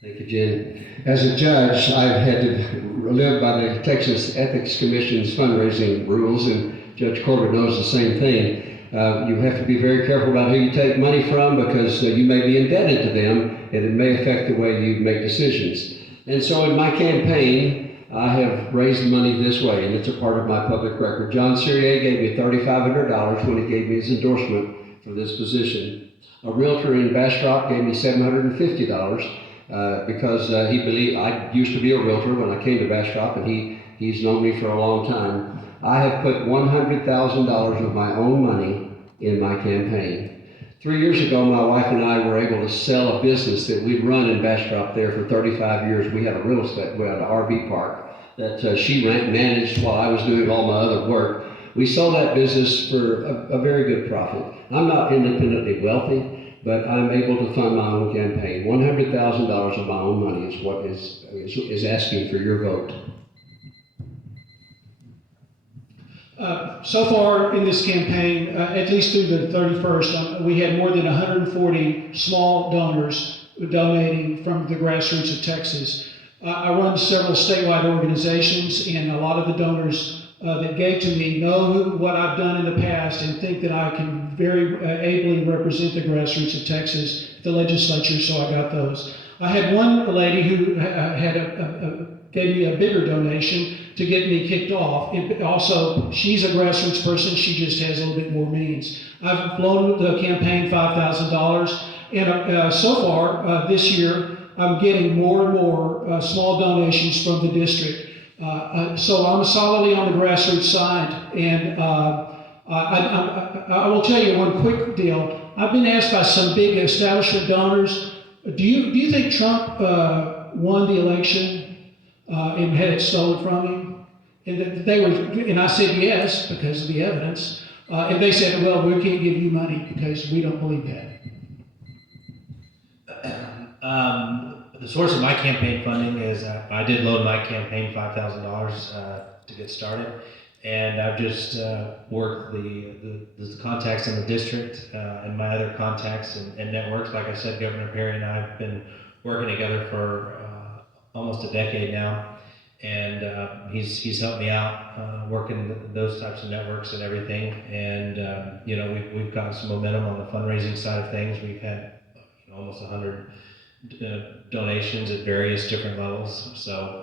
Thank you, Jen. As a judge, I've had to live by the Texas Ethics Commission's fundraising rules, and Judge Corbett knows the same thing. You have to be very careful about who you take money from, because you may be indebted to them, and it may affect the way you make decisions. And so in my campaign, I have raised money this way, and it's a part of my public record. John Cyrier gave me $3,500 when he gave me his endorsement for this position. A realtor in Bastrop gave me $750 because he believed I used to be a realtor when I came to Bastrop, and he's known me for a long time. I have put $100,000 of my own money in my campaign. 3 years ago, my wife and I were able to sell a business that we'd run in Bastrop there for 35 years. We had a real estate, we had an RV park that she managed while I was doing all my other work. We sold that business for a very good profit. I'm not independently wealthy, but I'm able to fund my own campaign. $100,000 of my own money is what is asking for your vote. So far in this campaign, at least through the 31st, we had more than 140 small donors donating from the grassroots of Texas. I run several statewide organizations, and a lot of the donors that gave to me know what I've done in the past and think that I can very ably represent the grassroots of Texas, the legislature, so I got those. I had one lady who gave me a bigger donation to get me kicked off. Also, she's a grassroots person, she just has a little bit more means. I've loaned the campaign $5,000, and so far this year, I'm getting more and more small donations from the district. So I'm solidly on the grassroots side, and I will tell you one quick deal. I've been asked by some big establishment donors, do you think Trump won the election and had it stolen from him? And I said yes, because of the evidence. And they said, well, we can't give you money because we don't believe that. The source of my campaign funding is I did load my campaign $5,000 to get started, and I've just worked the contacts in the district and my other contacts and networks. Like I said, Governor Perry and I have been working together for almost a decade now, and he's helped me out working those types of networks and everything. And you know, we've gotten some momentum on the fundraising side of things. We've had almost 100 donations at various different levels. So,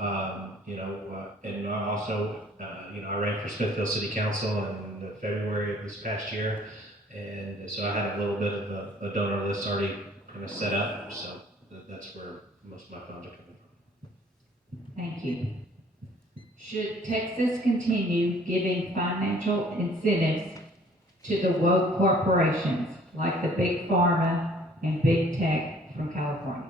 you know, and I also, you know, I ran for Smithfield City Council in February of this past year. And so I had a little bit of a donor list already kind of set up. So that's where most of my funds are coming from. Thank you. Should Texas continue giving financial incentives to the woke corporations like the big pharma and big tech from California?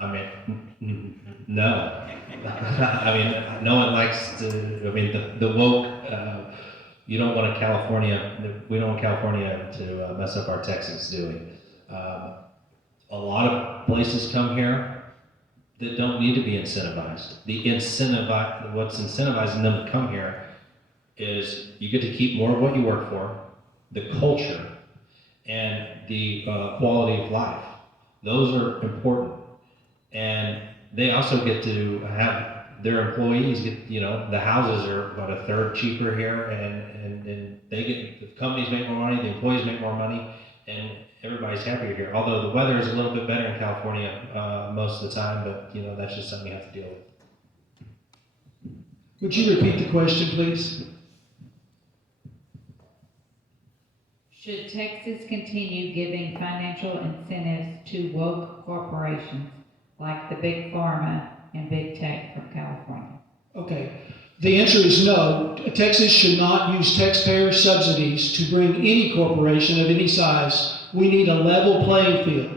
I mean, no. I mean, no one likes to, I mean, the woke, you don't want we don't want California to mess up our Texas, do we? A lot of places come here that don't need to be incentivized. What's incentivizing them to come here is you get to keep more of what you work for, the culture, and the quality of life. Those are important. And they also get to have their employees get, you know, the houses are about a third cheaper here, and they get, the companies make more money, the employees make more money, and everybody's happier here. Although the weather is a little bit better in California most of the time, but you know, that's just something you have to deal with. Would you repeat the question, please? Should Texas continue giving financial incentives to woke corporations like the big pharma and big tech from California? Okay. The answer is no. Texas should not use taxpayer subsidies to bring any corporation of any size. We need a level playing field.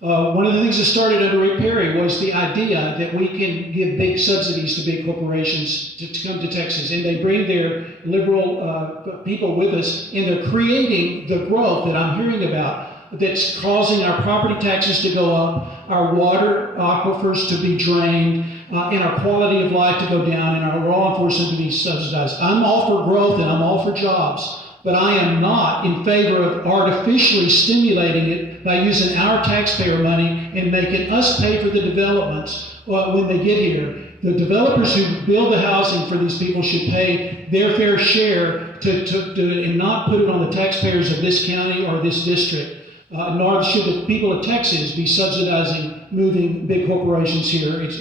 One of the things that started under Rick Perry was the idea that we can give big subsidies to big corporations to come to Texas, and they bring their liberal people with us, and they're creating the growth that I'm hearing about that's causing our property taxes to go up, our water aquifers to be drained, and our quality of life to go down, and our law enforcement to be subsidized. I'm all for growth and I'm all for jobs. But I am not in favor of artificially stimulating it by using our taxpayer money and making us pay for the developments when they get here. The developers who build the housing for these people should pay their fair share to do it and not put it on the taxpayers of this county or this district. Nor should the people of Texas be subsidizing moving big corporations here. It's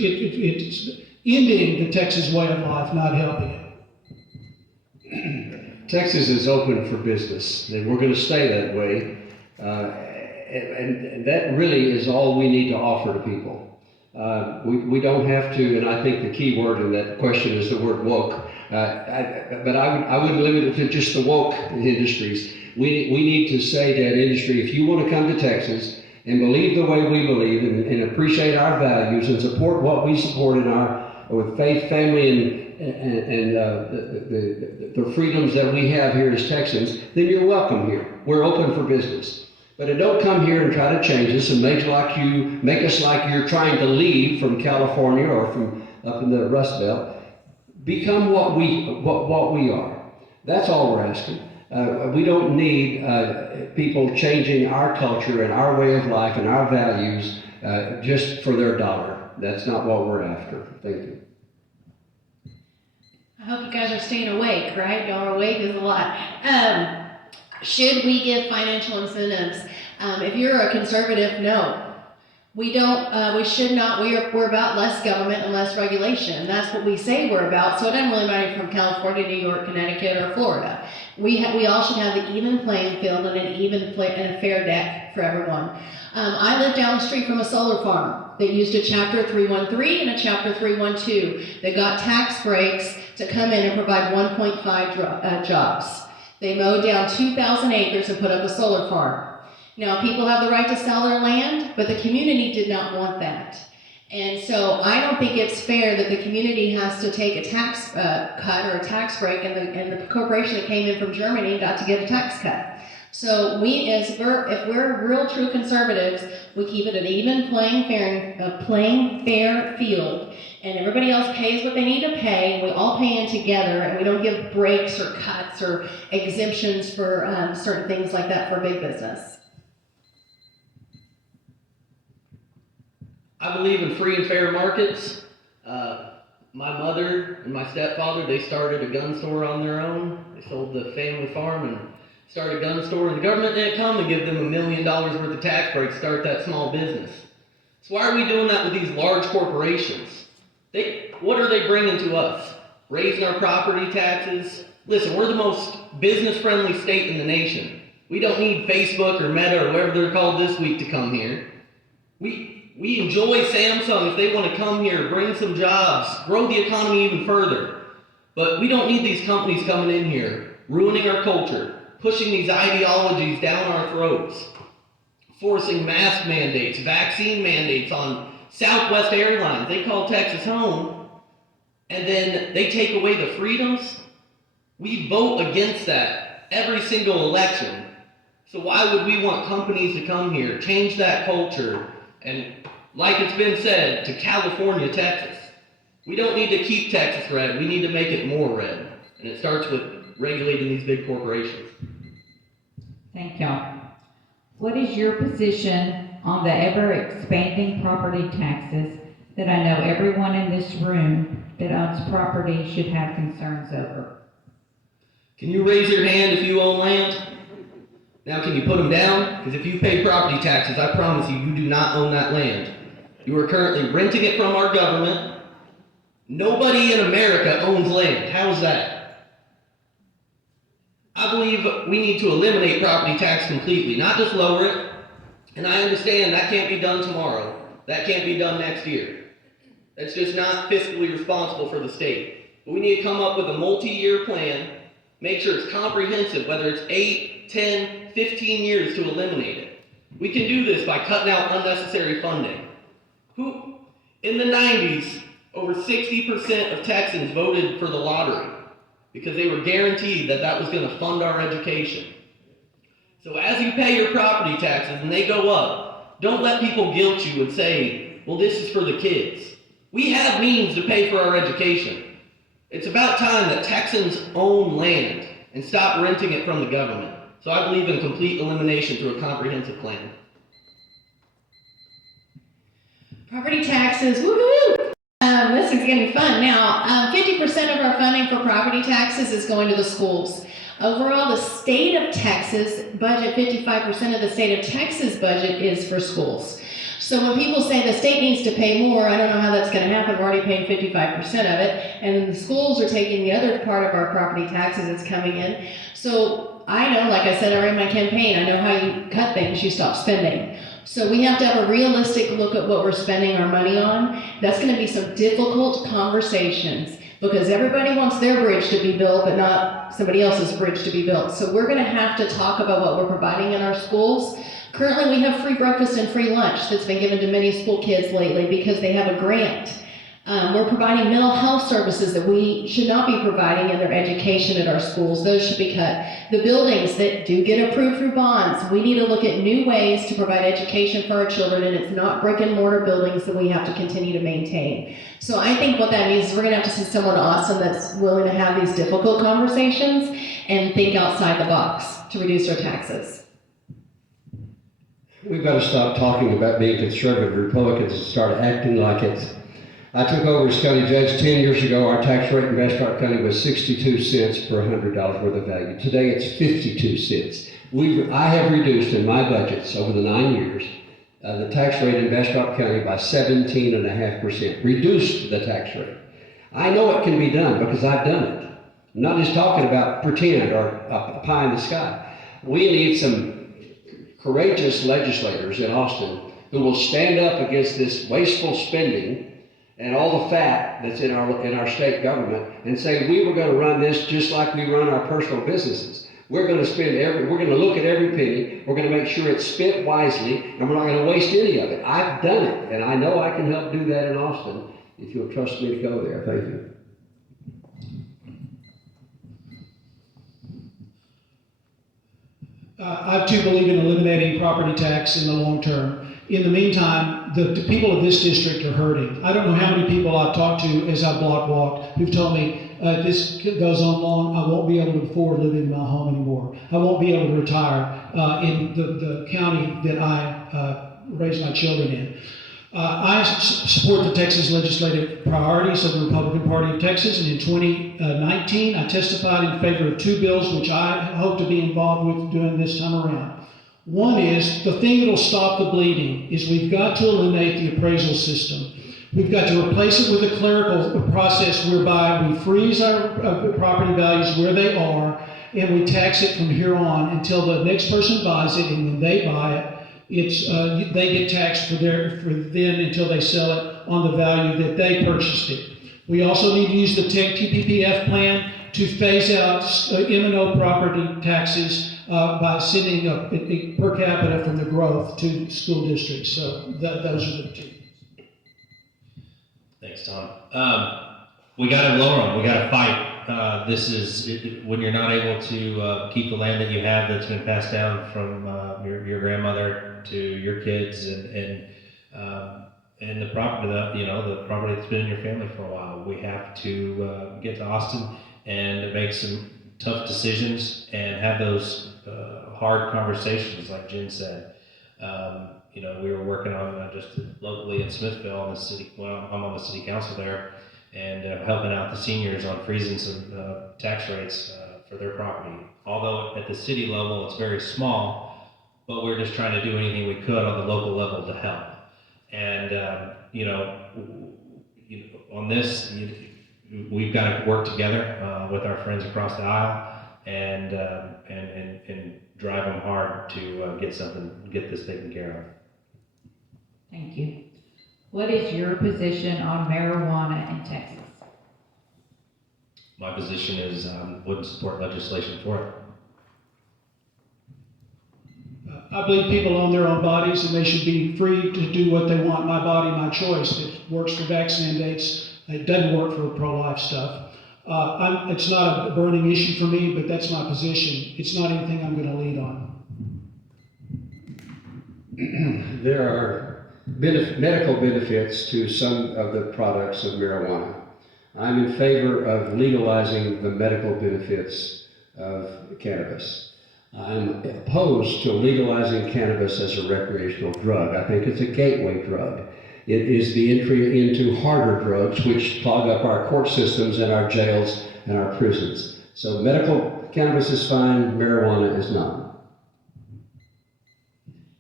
ending the Texas way of life, not helping it. Texas is open for business, and we're going to stay that way. And that really is all we need to offer to people. We don't have to, and I think the key word in that question is the word woke. But I wouldn't limit it to just the woke industries. We need to say to that industry, if you want to come to Texas and believe the way we believe and appreciate our values and support what we support in our with faith, family, and the freedoms that we have here as Texans, then you're welcome here. We're open for business. But don't come here and try to change us and make us like you're trying to leave from California or from up in the Rust Belt. Become what we are. That's all we're asking. We don't need people changing our culture and our way of life and our values just for their dollar. That's not what we're after. Thank you. I hope you guys are staying awake, right? Y'all are awake is a lot. Should we give financial incentives? If you're a conservative, no. We don't, we should not. We're about less government and less regulation. That's what we say we're about. So it doesn't really matter from California, New York, Connecticut, or Florida. We all should have the even playing field and and a fair deck for everyone. I live down the street from a solar farm that used a Chapter 313 and a Chapter 312 that got tax breaks to come in and provide 1.5 jobs. They mowed down 2,000 acres and put up a solar farm. Now, people have the right to sell their land, but the community did not want that. And so I don't think it's fair that the community has to take a tax cut or a tax break, and the corporation that came in from Germany got to get a tax cut. So if we're real true conservatives, we keep it an even playing fair field, and everybody else pays what they need to pay, and we all pay in together, and we don't give breaks or cuts or exemptions for certain things like that for big business. I believe in free and fair markets. My mother and my stepfather, they started a gun store on their own. They sold the family farm and started a gun store, and the government didn't come and give them $1 million worth of tax breaks to start that small business. So why are we doing that with these large corporations? What are they bringing to us? Raising our property taxes? Listen, we're the most business-friendly state in the nation. We don't need Facebook or Meta or whatever they're called this week to come here. We enjoy Samsung if they want to come here, bring some jobs, grow the economy even further. But we don't need these companies coming in here, ruining our culture, pushing these ideologies down our throats, forcing mask mandates, vaccine mandates on Southwest Airlines. They call Texas home, and then they take away the freedoms. We vote against that every single election. So why would we want companies to come here, change that culture, and like it's been said, to California, Texas? We don't need to keep Texas red. We need to make it more red. And it starts with regulating these big corporations. Thank y'all. What is your position on the ever-expanding property taxes that I know everyone in this room that owns property should have concerns over? Can you raise your hand if you own land? Now, can you put them down? Because if you pay property taxes, I promise you, you do not own that land. You are currently renting it from our government. Nobody in America owns land. How's that? I believe we need to eliminate property tax completely, not just lower it. And I understand that can't be done tomorrow. That can't be done next year. That's just not fiscally responsible for the state. But we need to come up with a multi-year plan, make sure it's comprehensive, whether it's 8, 10, 15 years to eliminate it. We can do this by cutting out unnecessary funding. In the 90s, over 60% of Texans voted for the lottery because they were guaranteed that that was going to fund our education. So as you pay your property taxes and they go up, don't let people guilt you and say, well, this is for the kids. We have means to pay for our education. It's about time that Texans own land and stop renting it from the government. So I believe in complete elimination through a comprehensive plan. Property taxes, woohoo! This is getting fun. Now, 50% of our funding for property taxes is going to the schools. Overall, the state of Texas budget, 55% of the state of Texas budget is for schools. So when people say the state needs to pay more, I don't know how that's going to happen. We're already paying 55% of it, and then the schools are taking the other part of our property taxes that's coming in. So I know, like I said already in my campaign, I know how you cut things, you stop spending. So we have to have a realistic look at what we're spending our money on. That's going to be some difficult conversations because everybody wants their bridge to be built, but not somebody else's bridge to be built. So we're going to have to talk about what we're providing in our schools. Currently, we have free breakfast and free lunch that's been given to many school kids lately because they have a grant We're providing mental health services that we should not be providing in their education at our schools. Those should be cut. The buildings that do get approved through bonds, we need to look at new ways to provide education for our children, and it's not brick and mortar buildings that we have to continue to maintain. So I think what that means is we're gonna have to see someone awesome that's willing to have these difficult conversations and think outside the box to reduce our taxes. We've got to stop talking about being conservative Republicans and start acting like it. I took over as county judge 10 years ago. Our tax rate in Bastrop County was 62 cents per $100 worth of value. Today it's 52 cents. I have reduced in my budgets over the 9 years the tax rate in Bastrop County by 17.5%. Reduced the tax rate. I know it can be done because I've done it. I'm not just talking about pretend or a pie in the sky. We need some courageous legislators in Austin who will stand up against this wasteful spending and all the fat that's in our state government and say, we were going to run this just like we run our personal businesses. We're going to we're going to look at every penny, we're going to make sure it's spent wisely, and we're not going to waste any of it. I've done it, and I know I can help do that in Austin if you'll trust me to go there. Thank you. I too believe in eliminating property tax in the long term. In the meantime, the people of this district are hurting. I don't know how many people I've talked to as I've block walked who've told me, if this goes on long, I won't be able to afford living in my home anymore. I won't be able to retire in the county that I raised my children in. I support the Texas legislative priorities of the Republican Party of Texas, and in 2019, I testified in favor of 2 bills which I hope to be involved with doing this time around. One is, the thing that'll stop the bleeding is we've got to eliminate the appraisal system. We've got to replace it with a clerical process whereby we freeze our property values where they are, and we tax it from here on until the next person buys it, and when they buy it, they get taxed for then until they sell it on the value that they purchased it. We also need to use the Tech TPPF plan to phase out M&O property taxes by sending a per capita from the growth to school districts. So those are the 2. Thanks, Tom. We got to lower them. We got to fight. When you're not able to keep the land that you have that's been passed down from your grandmother to your kids and the property the property that's been in your family for a while. We have to get to Austin and make some tough decisions and have those hard conversations, like Jen said. We were working on just locally in Smithville on the city. Well, I'm on the city council there, and helping out the seniors on freezing some tax rates for their property. Although at the city level it's very small, but we're just trying to do anything we could on the local level to help. And on this, we've got to work together with our friends across the aisle and drive them hard to get this taken care of. Thank you. What is your position on marijuana in Texas? My position is wouldn't support legislation for it. I believe people own their own bodies and they should be free to do what they want. My body, my choice. It works for vax mandates. It doesn't work for pro-life stuff. It's not a burning issue for me, but that's my position. It's not anything I'm going to lead on. There are medical benefits to some of the products of marijuana. I'm in favor of legalizing the medical benefits of cannabis. I'm opposed to legalizing cannabis as a recreational drug. I think it's a gateway drug. It is the entry into harder drugs which clog up our court systems and our jails and our prisons. So medical cannabis is fine, marijuana is not.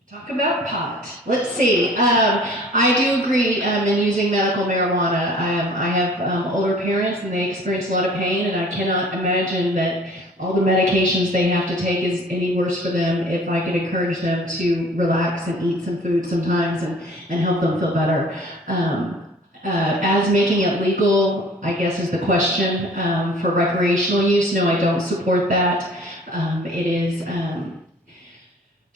Talk about pot. Let's see. I do agree in using medical marijuana. I have older parents and they experience a lot of pain, and I cannot imagine that all the medications they have to take is any worse for them if I could encourage them to relax and eat some food sometimes and help them feel better. As making it legal, I guess, is the question for recreational use. No, I don't support that. It is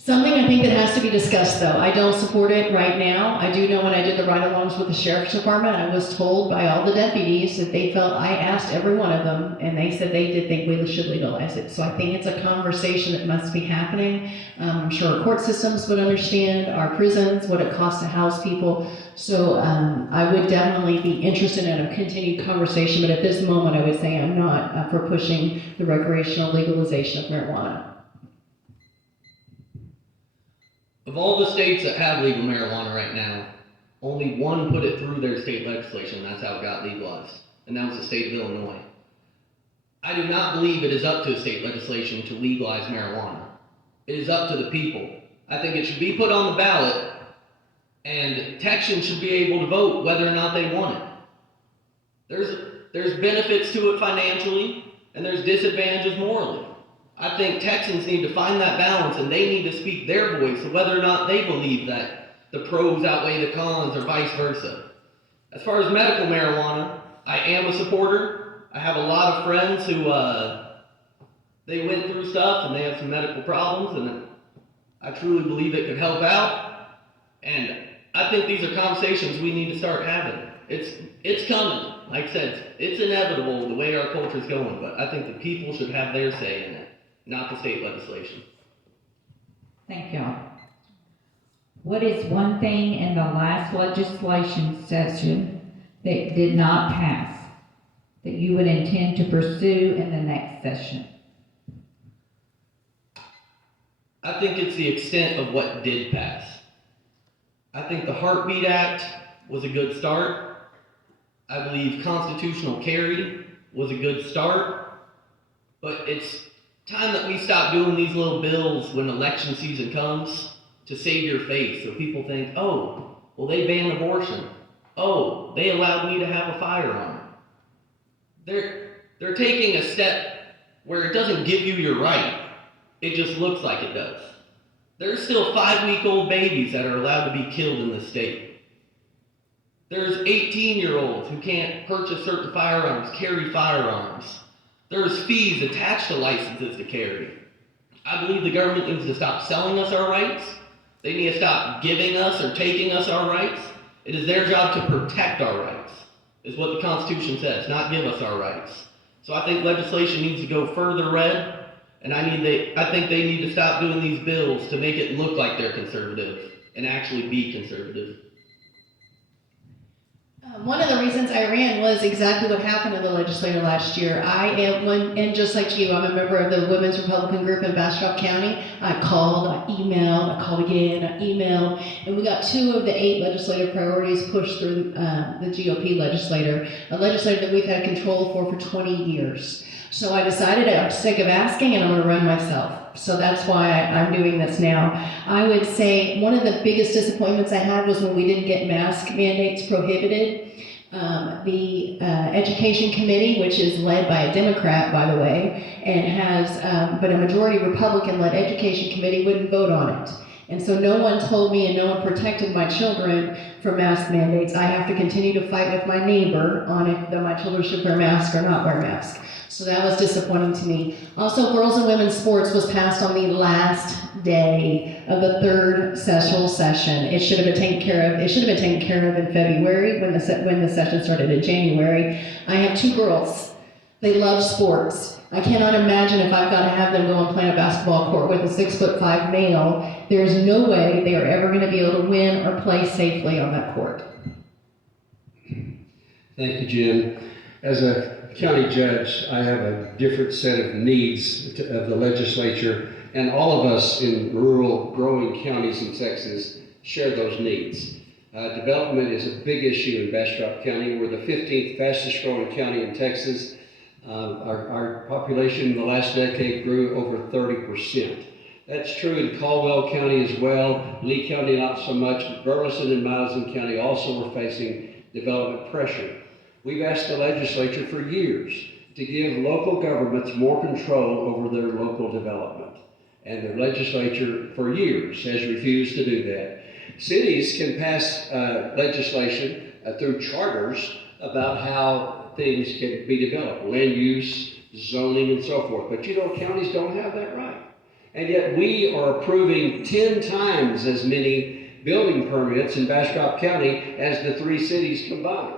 Something I think that has to be discussed, though. I don't support it right now. I do know when I did the ride-alongs with the sheriff's department, I was told by all the deputies that they felt, I asked every one of them, and they said they did think we should legalize it. So I think it's a conversation that must be happening. I'm sure our court systems would understand, our prisons, what it costs to house people. So I would definitely be interested in a continued conversation, but at this moment, I would say I'm not for pushing the recreational legalization of marijuana. Of all the states that have legal marijuana right now, only one put it through their state legislation, and that's how it got legalized, and that was the state of Illinois. I do not believe it is up to state legislation to legalize marijuana. It is up to the people. I think it should be put on the ballot, and Texans should be able to vote whether or not they want it. There's benefits to it financially, and there's disadvantages morally. I think Texans need to find that balance, and they need to speak their voice of whether or not they believe that the pros outweigh the cons or vice versa. As far as medical marijuana, I am a supporter. I have a lot of friends who they went through stuff and they have some medical problems, and I truly believe it could help out. And I think these are conversations we need to start having. It's coming. Like I said, it's inevitable the way our culture is going, but I think the people should have their say in it, not the state legislation. Thank y'all. What is one thing in the last legislation session that did not pass that you would intend to pursue in the next session? I think it's the extent of what did pass. I think the Heartbeat Act was a good start. I believe constitutional carry was a good start. But it's time that we stop doing these little bills when election season comes to save your face, so people think, oh, well, they banned abortion. Oh, they allowed me to have a firearm. They're taking a step where it doesn't give you your right. It just looks like it does. There's still 5-week-old babies that are allowed to be killed in this state. There's 18-year-olds who can't purchase certain firearms, carry firearms. There's fees attached to licenses to carry. I believe the government needs to stop selling us our rights. They need to stop giving us or taking us our rights. It is their job to protect our rights, is what the Constitution says, not give us our rights. So I think legislation needs to go further red, and I think they need to stop doing these bills to make it look like they're conservative and actually be conservative. One of the reasons I ran was exactly what happened in the legislature last year. And just like you, I'm a member of the Women's Republican Group in Bastrop County. I called, I emailed, I called again, I emailed, and we got 2 of the 8 legislative priorities pushed through the GOP legislator, a legislator that we've had control for 20 years. So I decided I'm sick of asking and I'm going to run myself. So that's why I'm doing this now. I would say one of the biggest disappointments I had was when we didn't get mask mandates prohibited. The Education Committee, which is led by a Democrat, by the way, and has, but a majority Republican-led Education Committee wouldn't vote on it. And so no one told me and no one protected my children from mask mandates. I have to continue to fight with my neighbor on if my children should wear masks or not wear masks. So that was disappointing to me. Also, girls and women's sports was passed on the last day of the 3rd sessional session. It should have been taken care of. It should have been taken care of in February when the session started in January. I have 2 girls. They love sports. I cannot imagine if I've got to have them go and play on a basketball court with a 6'5" male. There's no way they are ever going to be able to win or play safely on that court. Thank you, Jim. As a county judge, I have a different set of needs of the legislature, and all of us in rural, growing counties in Texas share those needs. Development is a big issue in Bastrop County. We're the 15th fastest growing county in Texas. Our population in the last decade grew over 30%. That's true in Caldwell County as well. Lee County not so much, but Burleson and Madison County also are facing development pressure. We've asked the legislature for years to give local governments more control over their local development. And the legislature for years has refused to do that. Cities can pass legislation through charters about how things can be developed, land use, zoning, and so forth. But counties don't have that right. And yet we are approving 10 times as many building permits in Bastrop County as the 3 cities combined.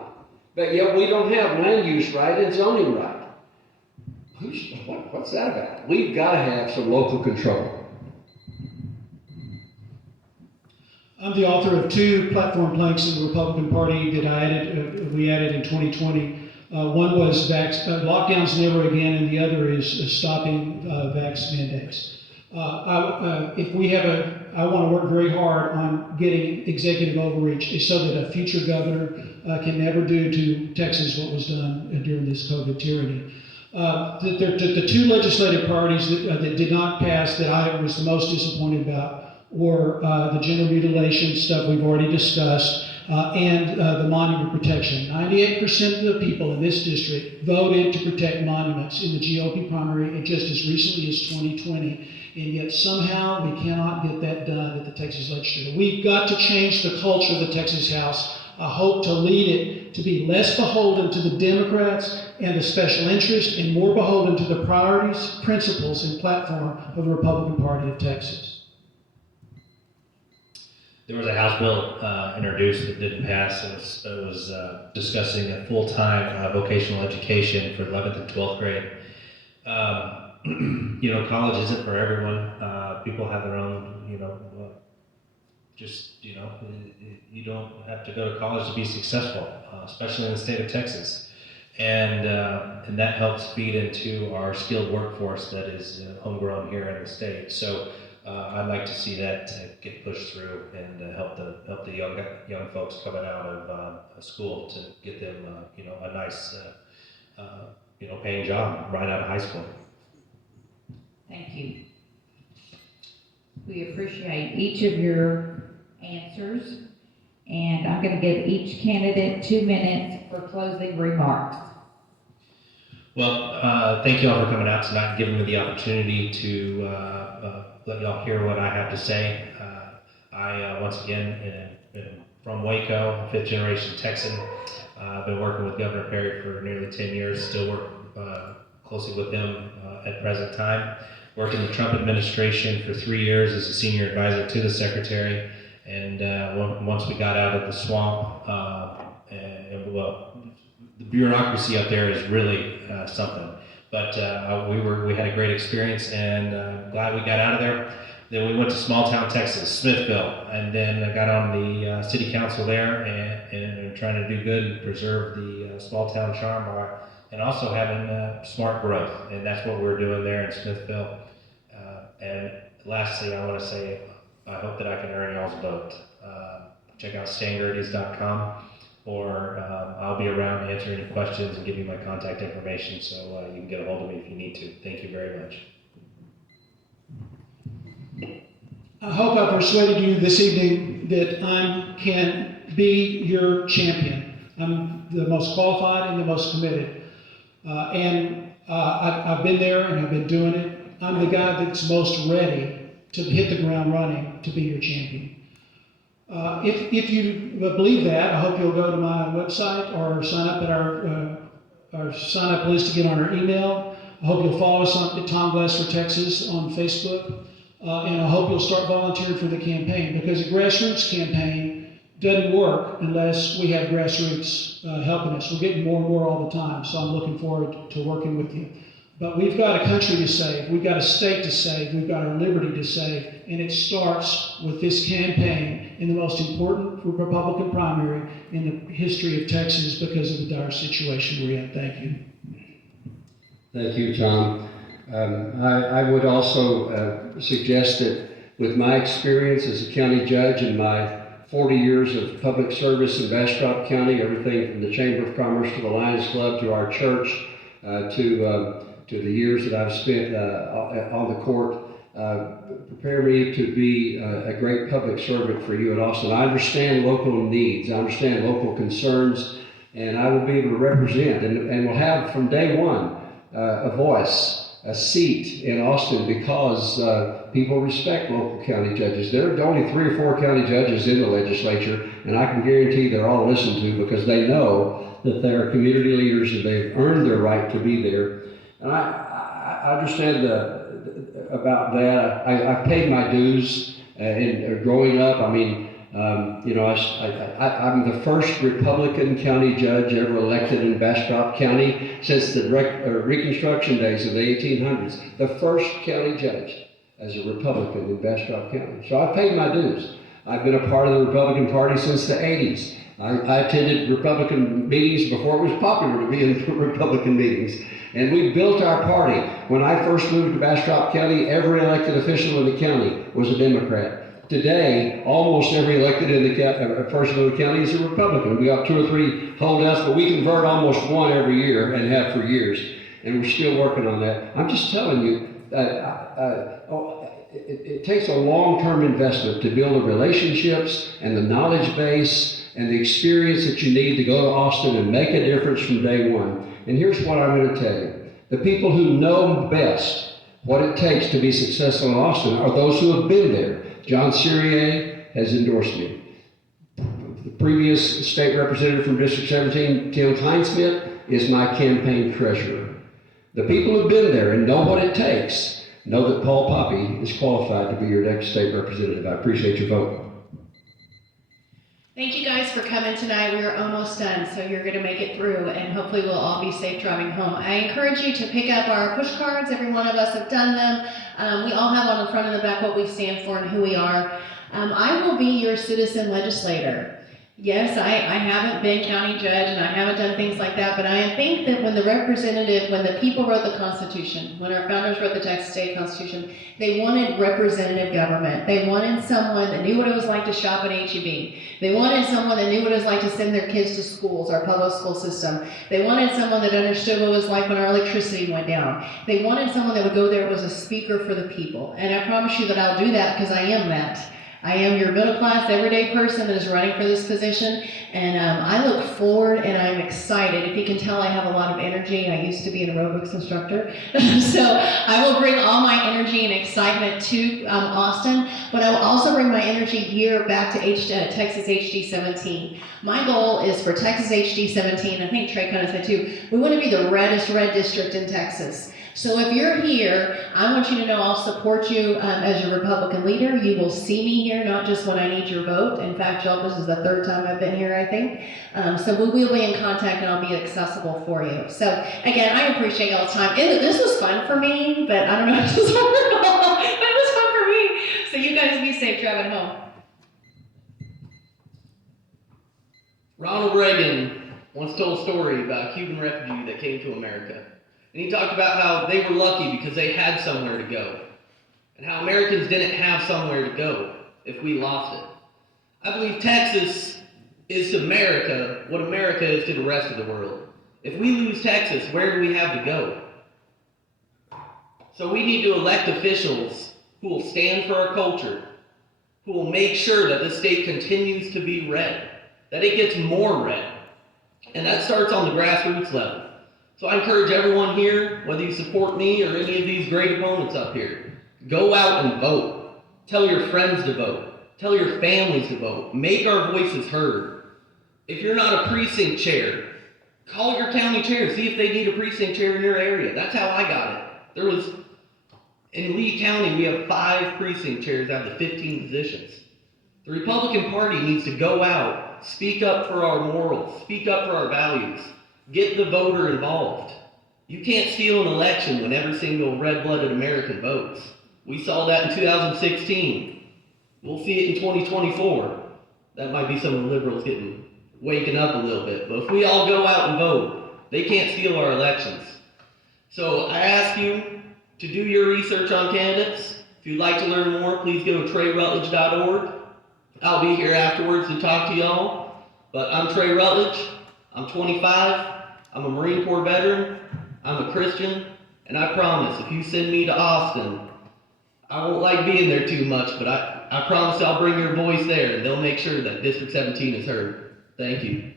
But yet we don't have land use right and zoning right. What's that about? We've got to have some local control. I'm the author of 2 platform planks in the Republican Party that we added in 2020. One was lockdowns never again, and the other is stopping vax mandates. I want to work very hard on getting executive overreach so that a future governor can never do to Texas what was done during this COVID tyranny. The 2 legislative priorities that did not pass that I was the most disappointed about were the gender mutilation stuff we've already discussed, and the monument protection. 98% of the people in this district voted to protect monuments in the GOP primary, and just as recently as 2020. And yet somehow we cannot get that done at the Texas legislature. We've got to change the culture of the Texas House. I hope to lead it to be less beholden to the Democrats and the special interest, and more beholden to the priorities, principles, and platform of the Republican Party of Texas. There was a House bill introduced that didn't pass. It was discussing a full-time vocational education for 11th and 12th grade. College isn't for everyone. People have their own, you don't have to go to college to be successful, especially in the state of Texas. And that helps feed into our skilled workforce that is homegrown here in the state. So I'd like to see that get pushed through and help the young folks coming out of school to get them a nice paying job right out of high school. Thank you. We appreciate each of your answers, and I'm going to give each candidate 2 minutes for closing remarks. Well, thank you all for coming out tonight and giving me the opportunity to let y'all hear what I have to say. I, once again, am from Waco, 5th generation Texan. I've been working with Governor Perry for nearly 10 years, still work closely with him at present time. Worked in the Trump administration for 3 years as a senior advisor to the secretary. And once we got out of the swamp, the bureaucracy up there is really something. But we had a great experience, and glad we got out of there. Then we went to small town Texas, Smithville, and then I got on the city council there, and trying to do good and preserve the small town charm and also having smart growth, and that's what we're doing there in Smithville. And lastly, I want to say, I hope that I can earn y'all's vote. Check out stangerdies.com, or I'll be around to answer any questions and give you my contact information, so you can get a hold of me if you need to. Thank you very much. I hope I persuaded you this evening that I can be your champion. I'm the most qualified and the most committed. I've been there and I've been doing it. I'm the guy that's most ready to hit the ground running to be your champion. If you believe that, I hope you'll go to my website or sign up at our sign up list to get on our email. I hope you'll follow us at Tom Glass for Texas on Facebook. And I hope you'll start volunteering for the campaign, because a grassroots campaign doesn't work unless we have grassroots helping us. We're getting more and more all the time, so I'm looking forward to working with you. But we've got a country to save, we've got a state to save, we've got our liberty to save, and it starts with this campaign in the most important Republican primary in the history of Texas because of the dire situation we're in. Thank you. Thank you, Tom. I would also suggest that with my experience as a county judge and my 40 years of public service in Bastrop County, everything from the Chamber of Commerce to the Lions Club to our church to the years that I've spent on the court, prepare me to be a great public servant for you at Austin. I understand local needs, I understand local concerns, and I will be able to represent and will have from day one a voice, a seat in Austin, because people respect local county judges. There are only 3 or 4 county judges in the legislature, and I can guarantee they're all listened to because they know that they are community leaders and they've earned their right to be there. And I understand about that. I paid my dues in growing up. I mean, you know, I'm the first Republican county judge ever elected in Bastrop County since the Reconstruction days of the 1800s. The first county judge as a Republican in Bastrop County. So I paid my dues. I've been a part of the Republican Party since the 80s. I attended Republican meetings before it was popular to be in Republican meetings. And we built our party. When I first moved to Bastrop County, every elected official in the county was a Democrat. Today, almost every elected in the person in the county is a Republican. We got 2 or 3 holdouts, but we convert almost 1 every year and have for years. And we're still working on that. I'm just telling you, it takes a long-term investment to build the relationships and the knowledge base and the experience that you need to go to Austin and make a difference from day one. And here's what I'm going to tell you. The people who know best what it takes to be successful in Austin are those who have been there. John Cyrier has endorsed me. The previous state representative from District 17, Tim Kleinsmith, is my campaign treasurer. The people who have been there and know what it takes know that Paul Poppe is qualified to be your next state representative. I appreciate your vote. Thank you guys for coming tonight. We are almost done, so you're going to make it through, and hopefully we'll all be safe driving home. I encourage you to pick up our push cards. Every one of us have done them. We all have on the front and the back what we stand for and who we are. I will be your citizen legislator. Yes, I haven't been county judge and I haven't done things like that, but I think that when the people wrote the Constitution, when our founders wrote the Texas State Constitution, they wanted representative government. They wanted someone that knew what it was like to shop at HEB. They wanted someone that knew what it was like to send their kids to schools, our public school system. They wanted someone that understood what it was like when our electricity went down. They wanted someone that would go there and was a speaker for the people. And I promise you that I'll do that because I am that. I am your middle class, everyday person that is running for this position, and I look forward and I'm excited. If you can tell, I have a lot of energy. I used to be an aerobics instructor, so I will bring all my energy and excitement to Austin, but I will also bring my energy here back to Texas HD17. My goal is for Texas HD17, I think Trey kind of said too, we want to be the reddest red district in Texas. So if you're here, I want you to know I'll support you as your Republican leader. You will see me here, not just when I need your vote. In fact, y'all, this is the 3rd time I've been here, I think. So we will be in contact and I'll be accessible for you. So again, I appreciate y'all's time. This was fun for me, but I don't know if this was fun for all. But it was fun for me. So you guys be safe driving home. Ronald Reagan once told a story about a Cuban refugee that came to America. And he talked about how they were lucky because they had somewhere to go. And how Americans didn't have somewhere to go if we lost it. I believe Texas is to America what America is to the rest of the world. If we lose Texas, where do we have to go? So we need to elect officials who will stand for our culture, who will make sure that the state continues to be red, that it gets more red. And that starts on the grassroots level. So I encourage everyone here, whether you support me or any of these great opponents up here, go out and vote. Tell your friends to vote. Tell your families to vote. Make our voices heard. If you're not a precinct chair, call your county chair. See if they need a precinct chair in your area. That's how I got it. In Lee County, we have 5 precinct chairs out of the 15 positions. The Republican Party needs to go out, speak up for our morals, speak up for our values. Get the voter involved. You can't steal an election when every single red-blooded American votes. We saw that in 2016. We'll see it in 2024. That might be some of the liberals waking up a little bit. But if we all go out and vote, they can't steal our elections. So I ask you to do your research on candidates. If you'd like to learn more, please go to TreyRutledge.org. I'll be here afterwards to talk to y'all. But I'm Trey Rutledge. I'm 25. I'm a Marine Corps veteran, I'm a Christian, and I promise if you send me to Austin, I won't like being there too much, but I promise I'll bring your voice there and they'll make sure that District 17 is heard. Thank you.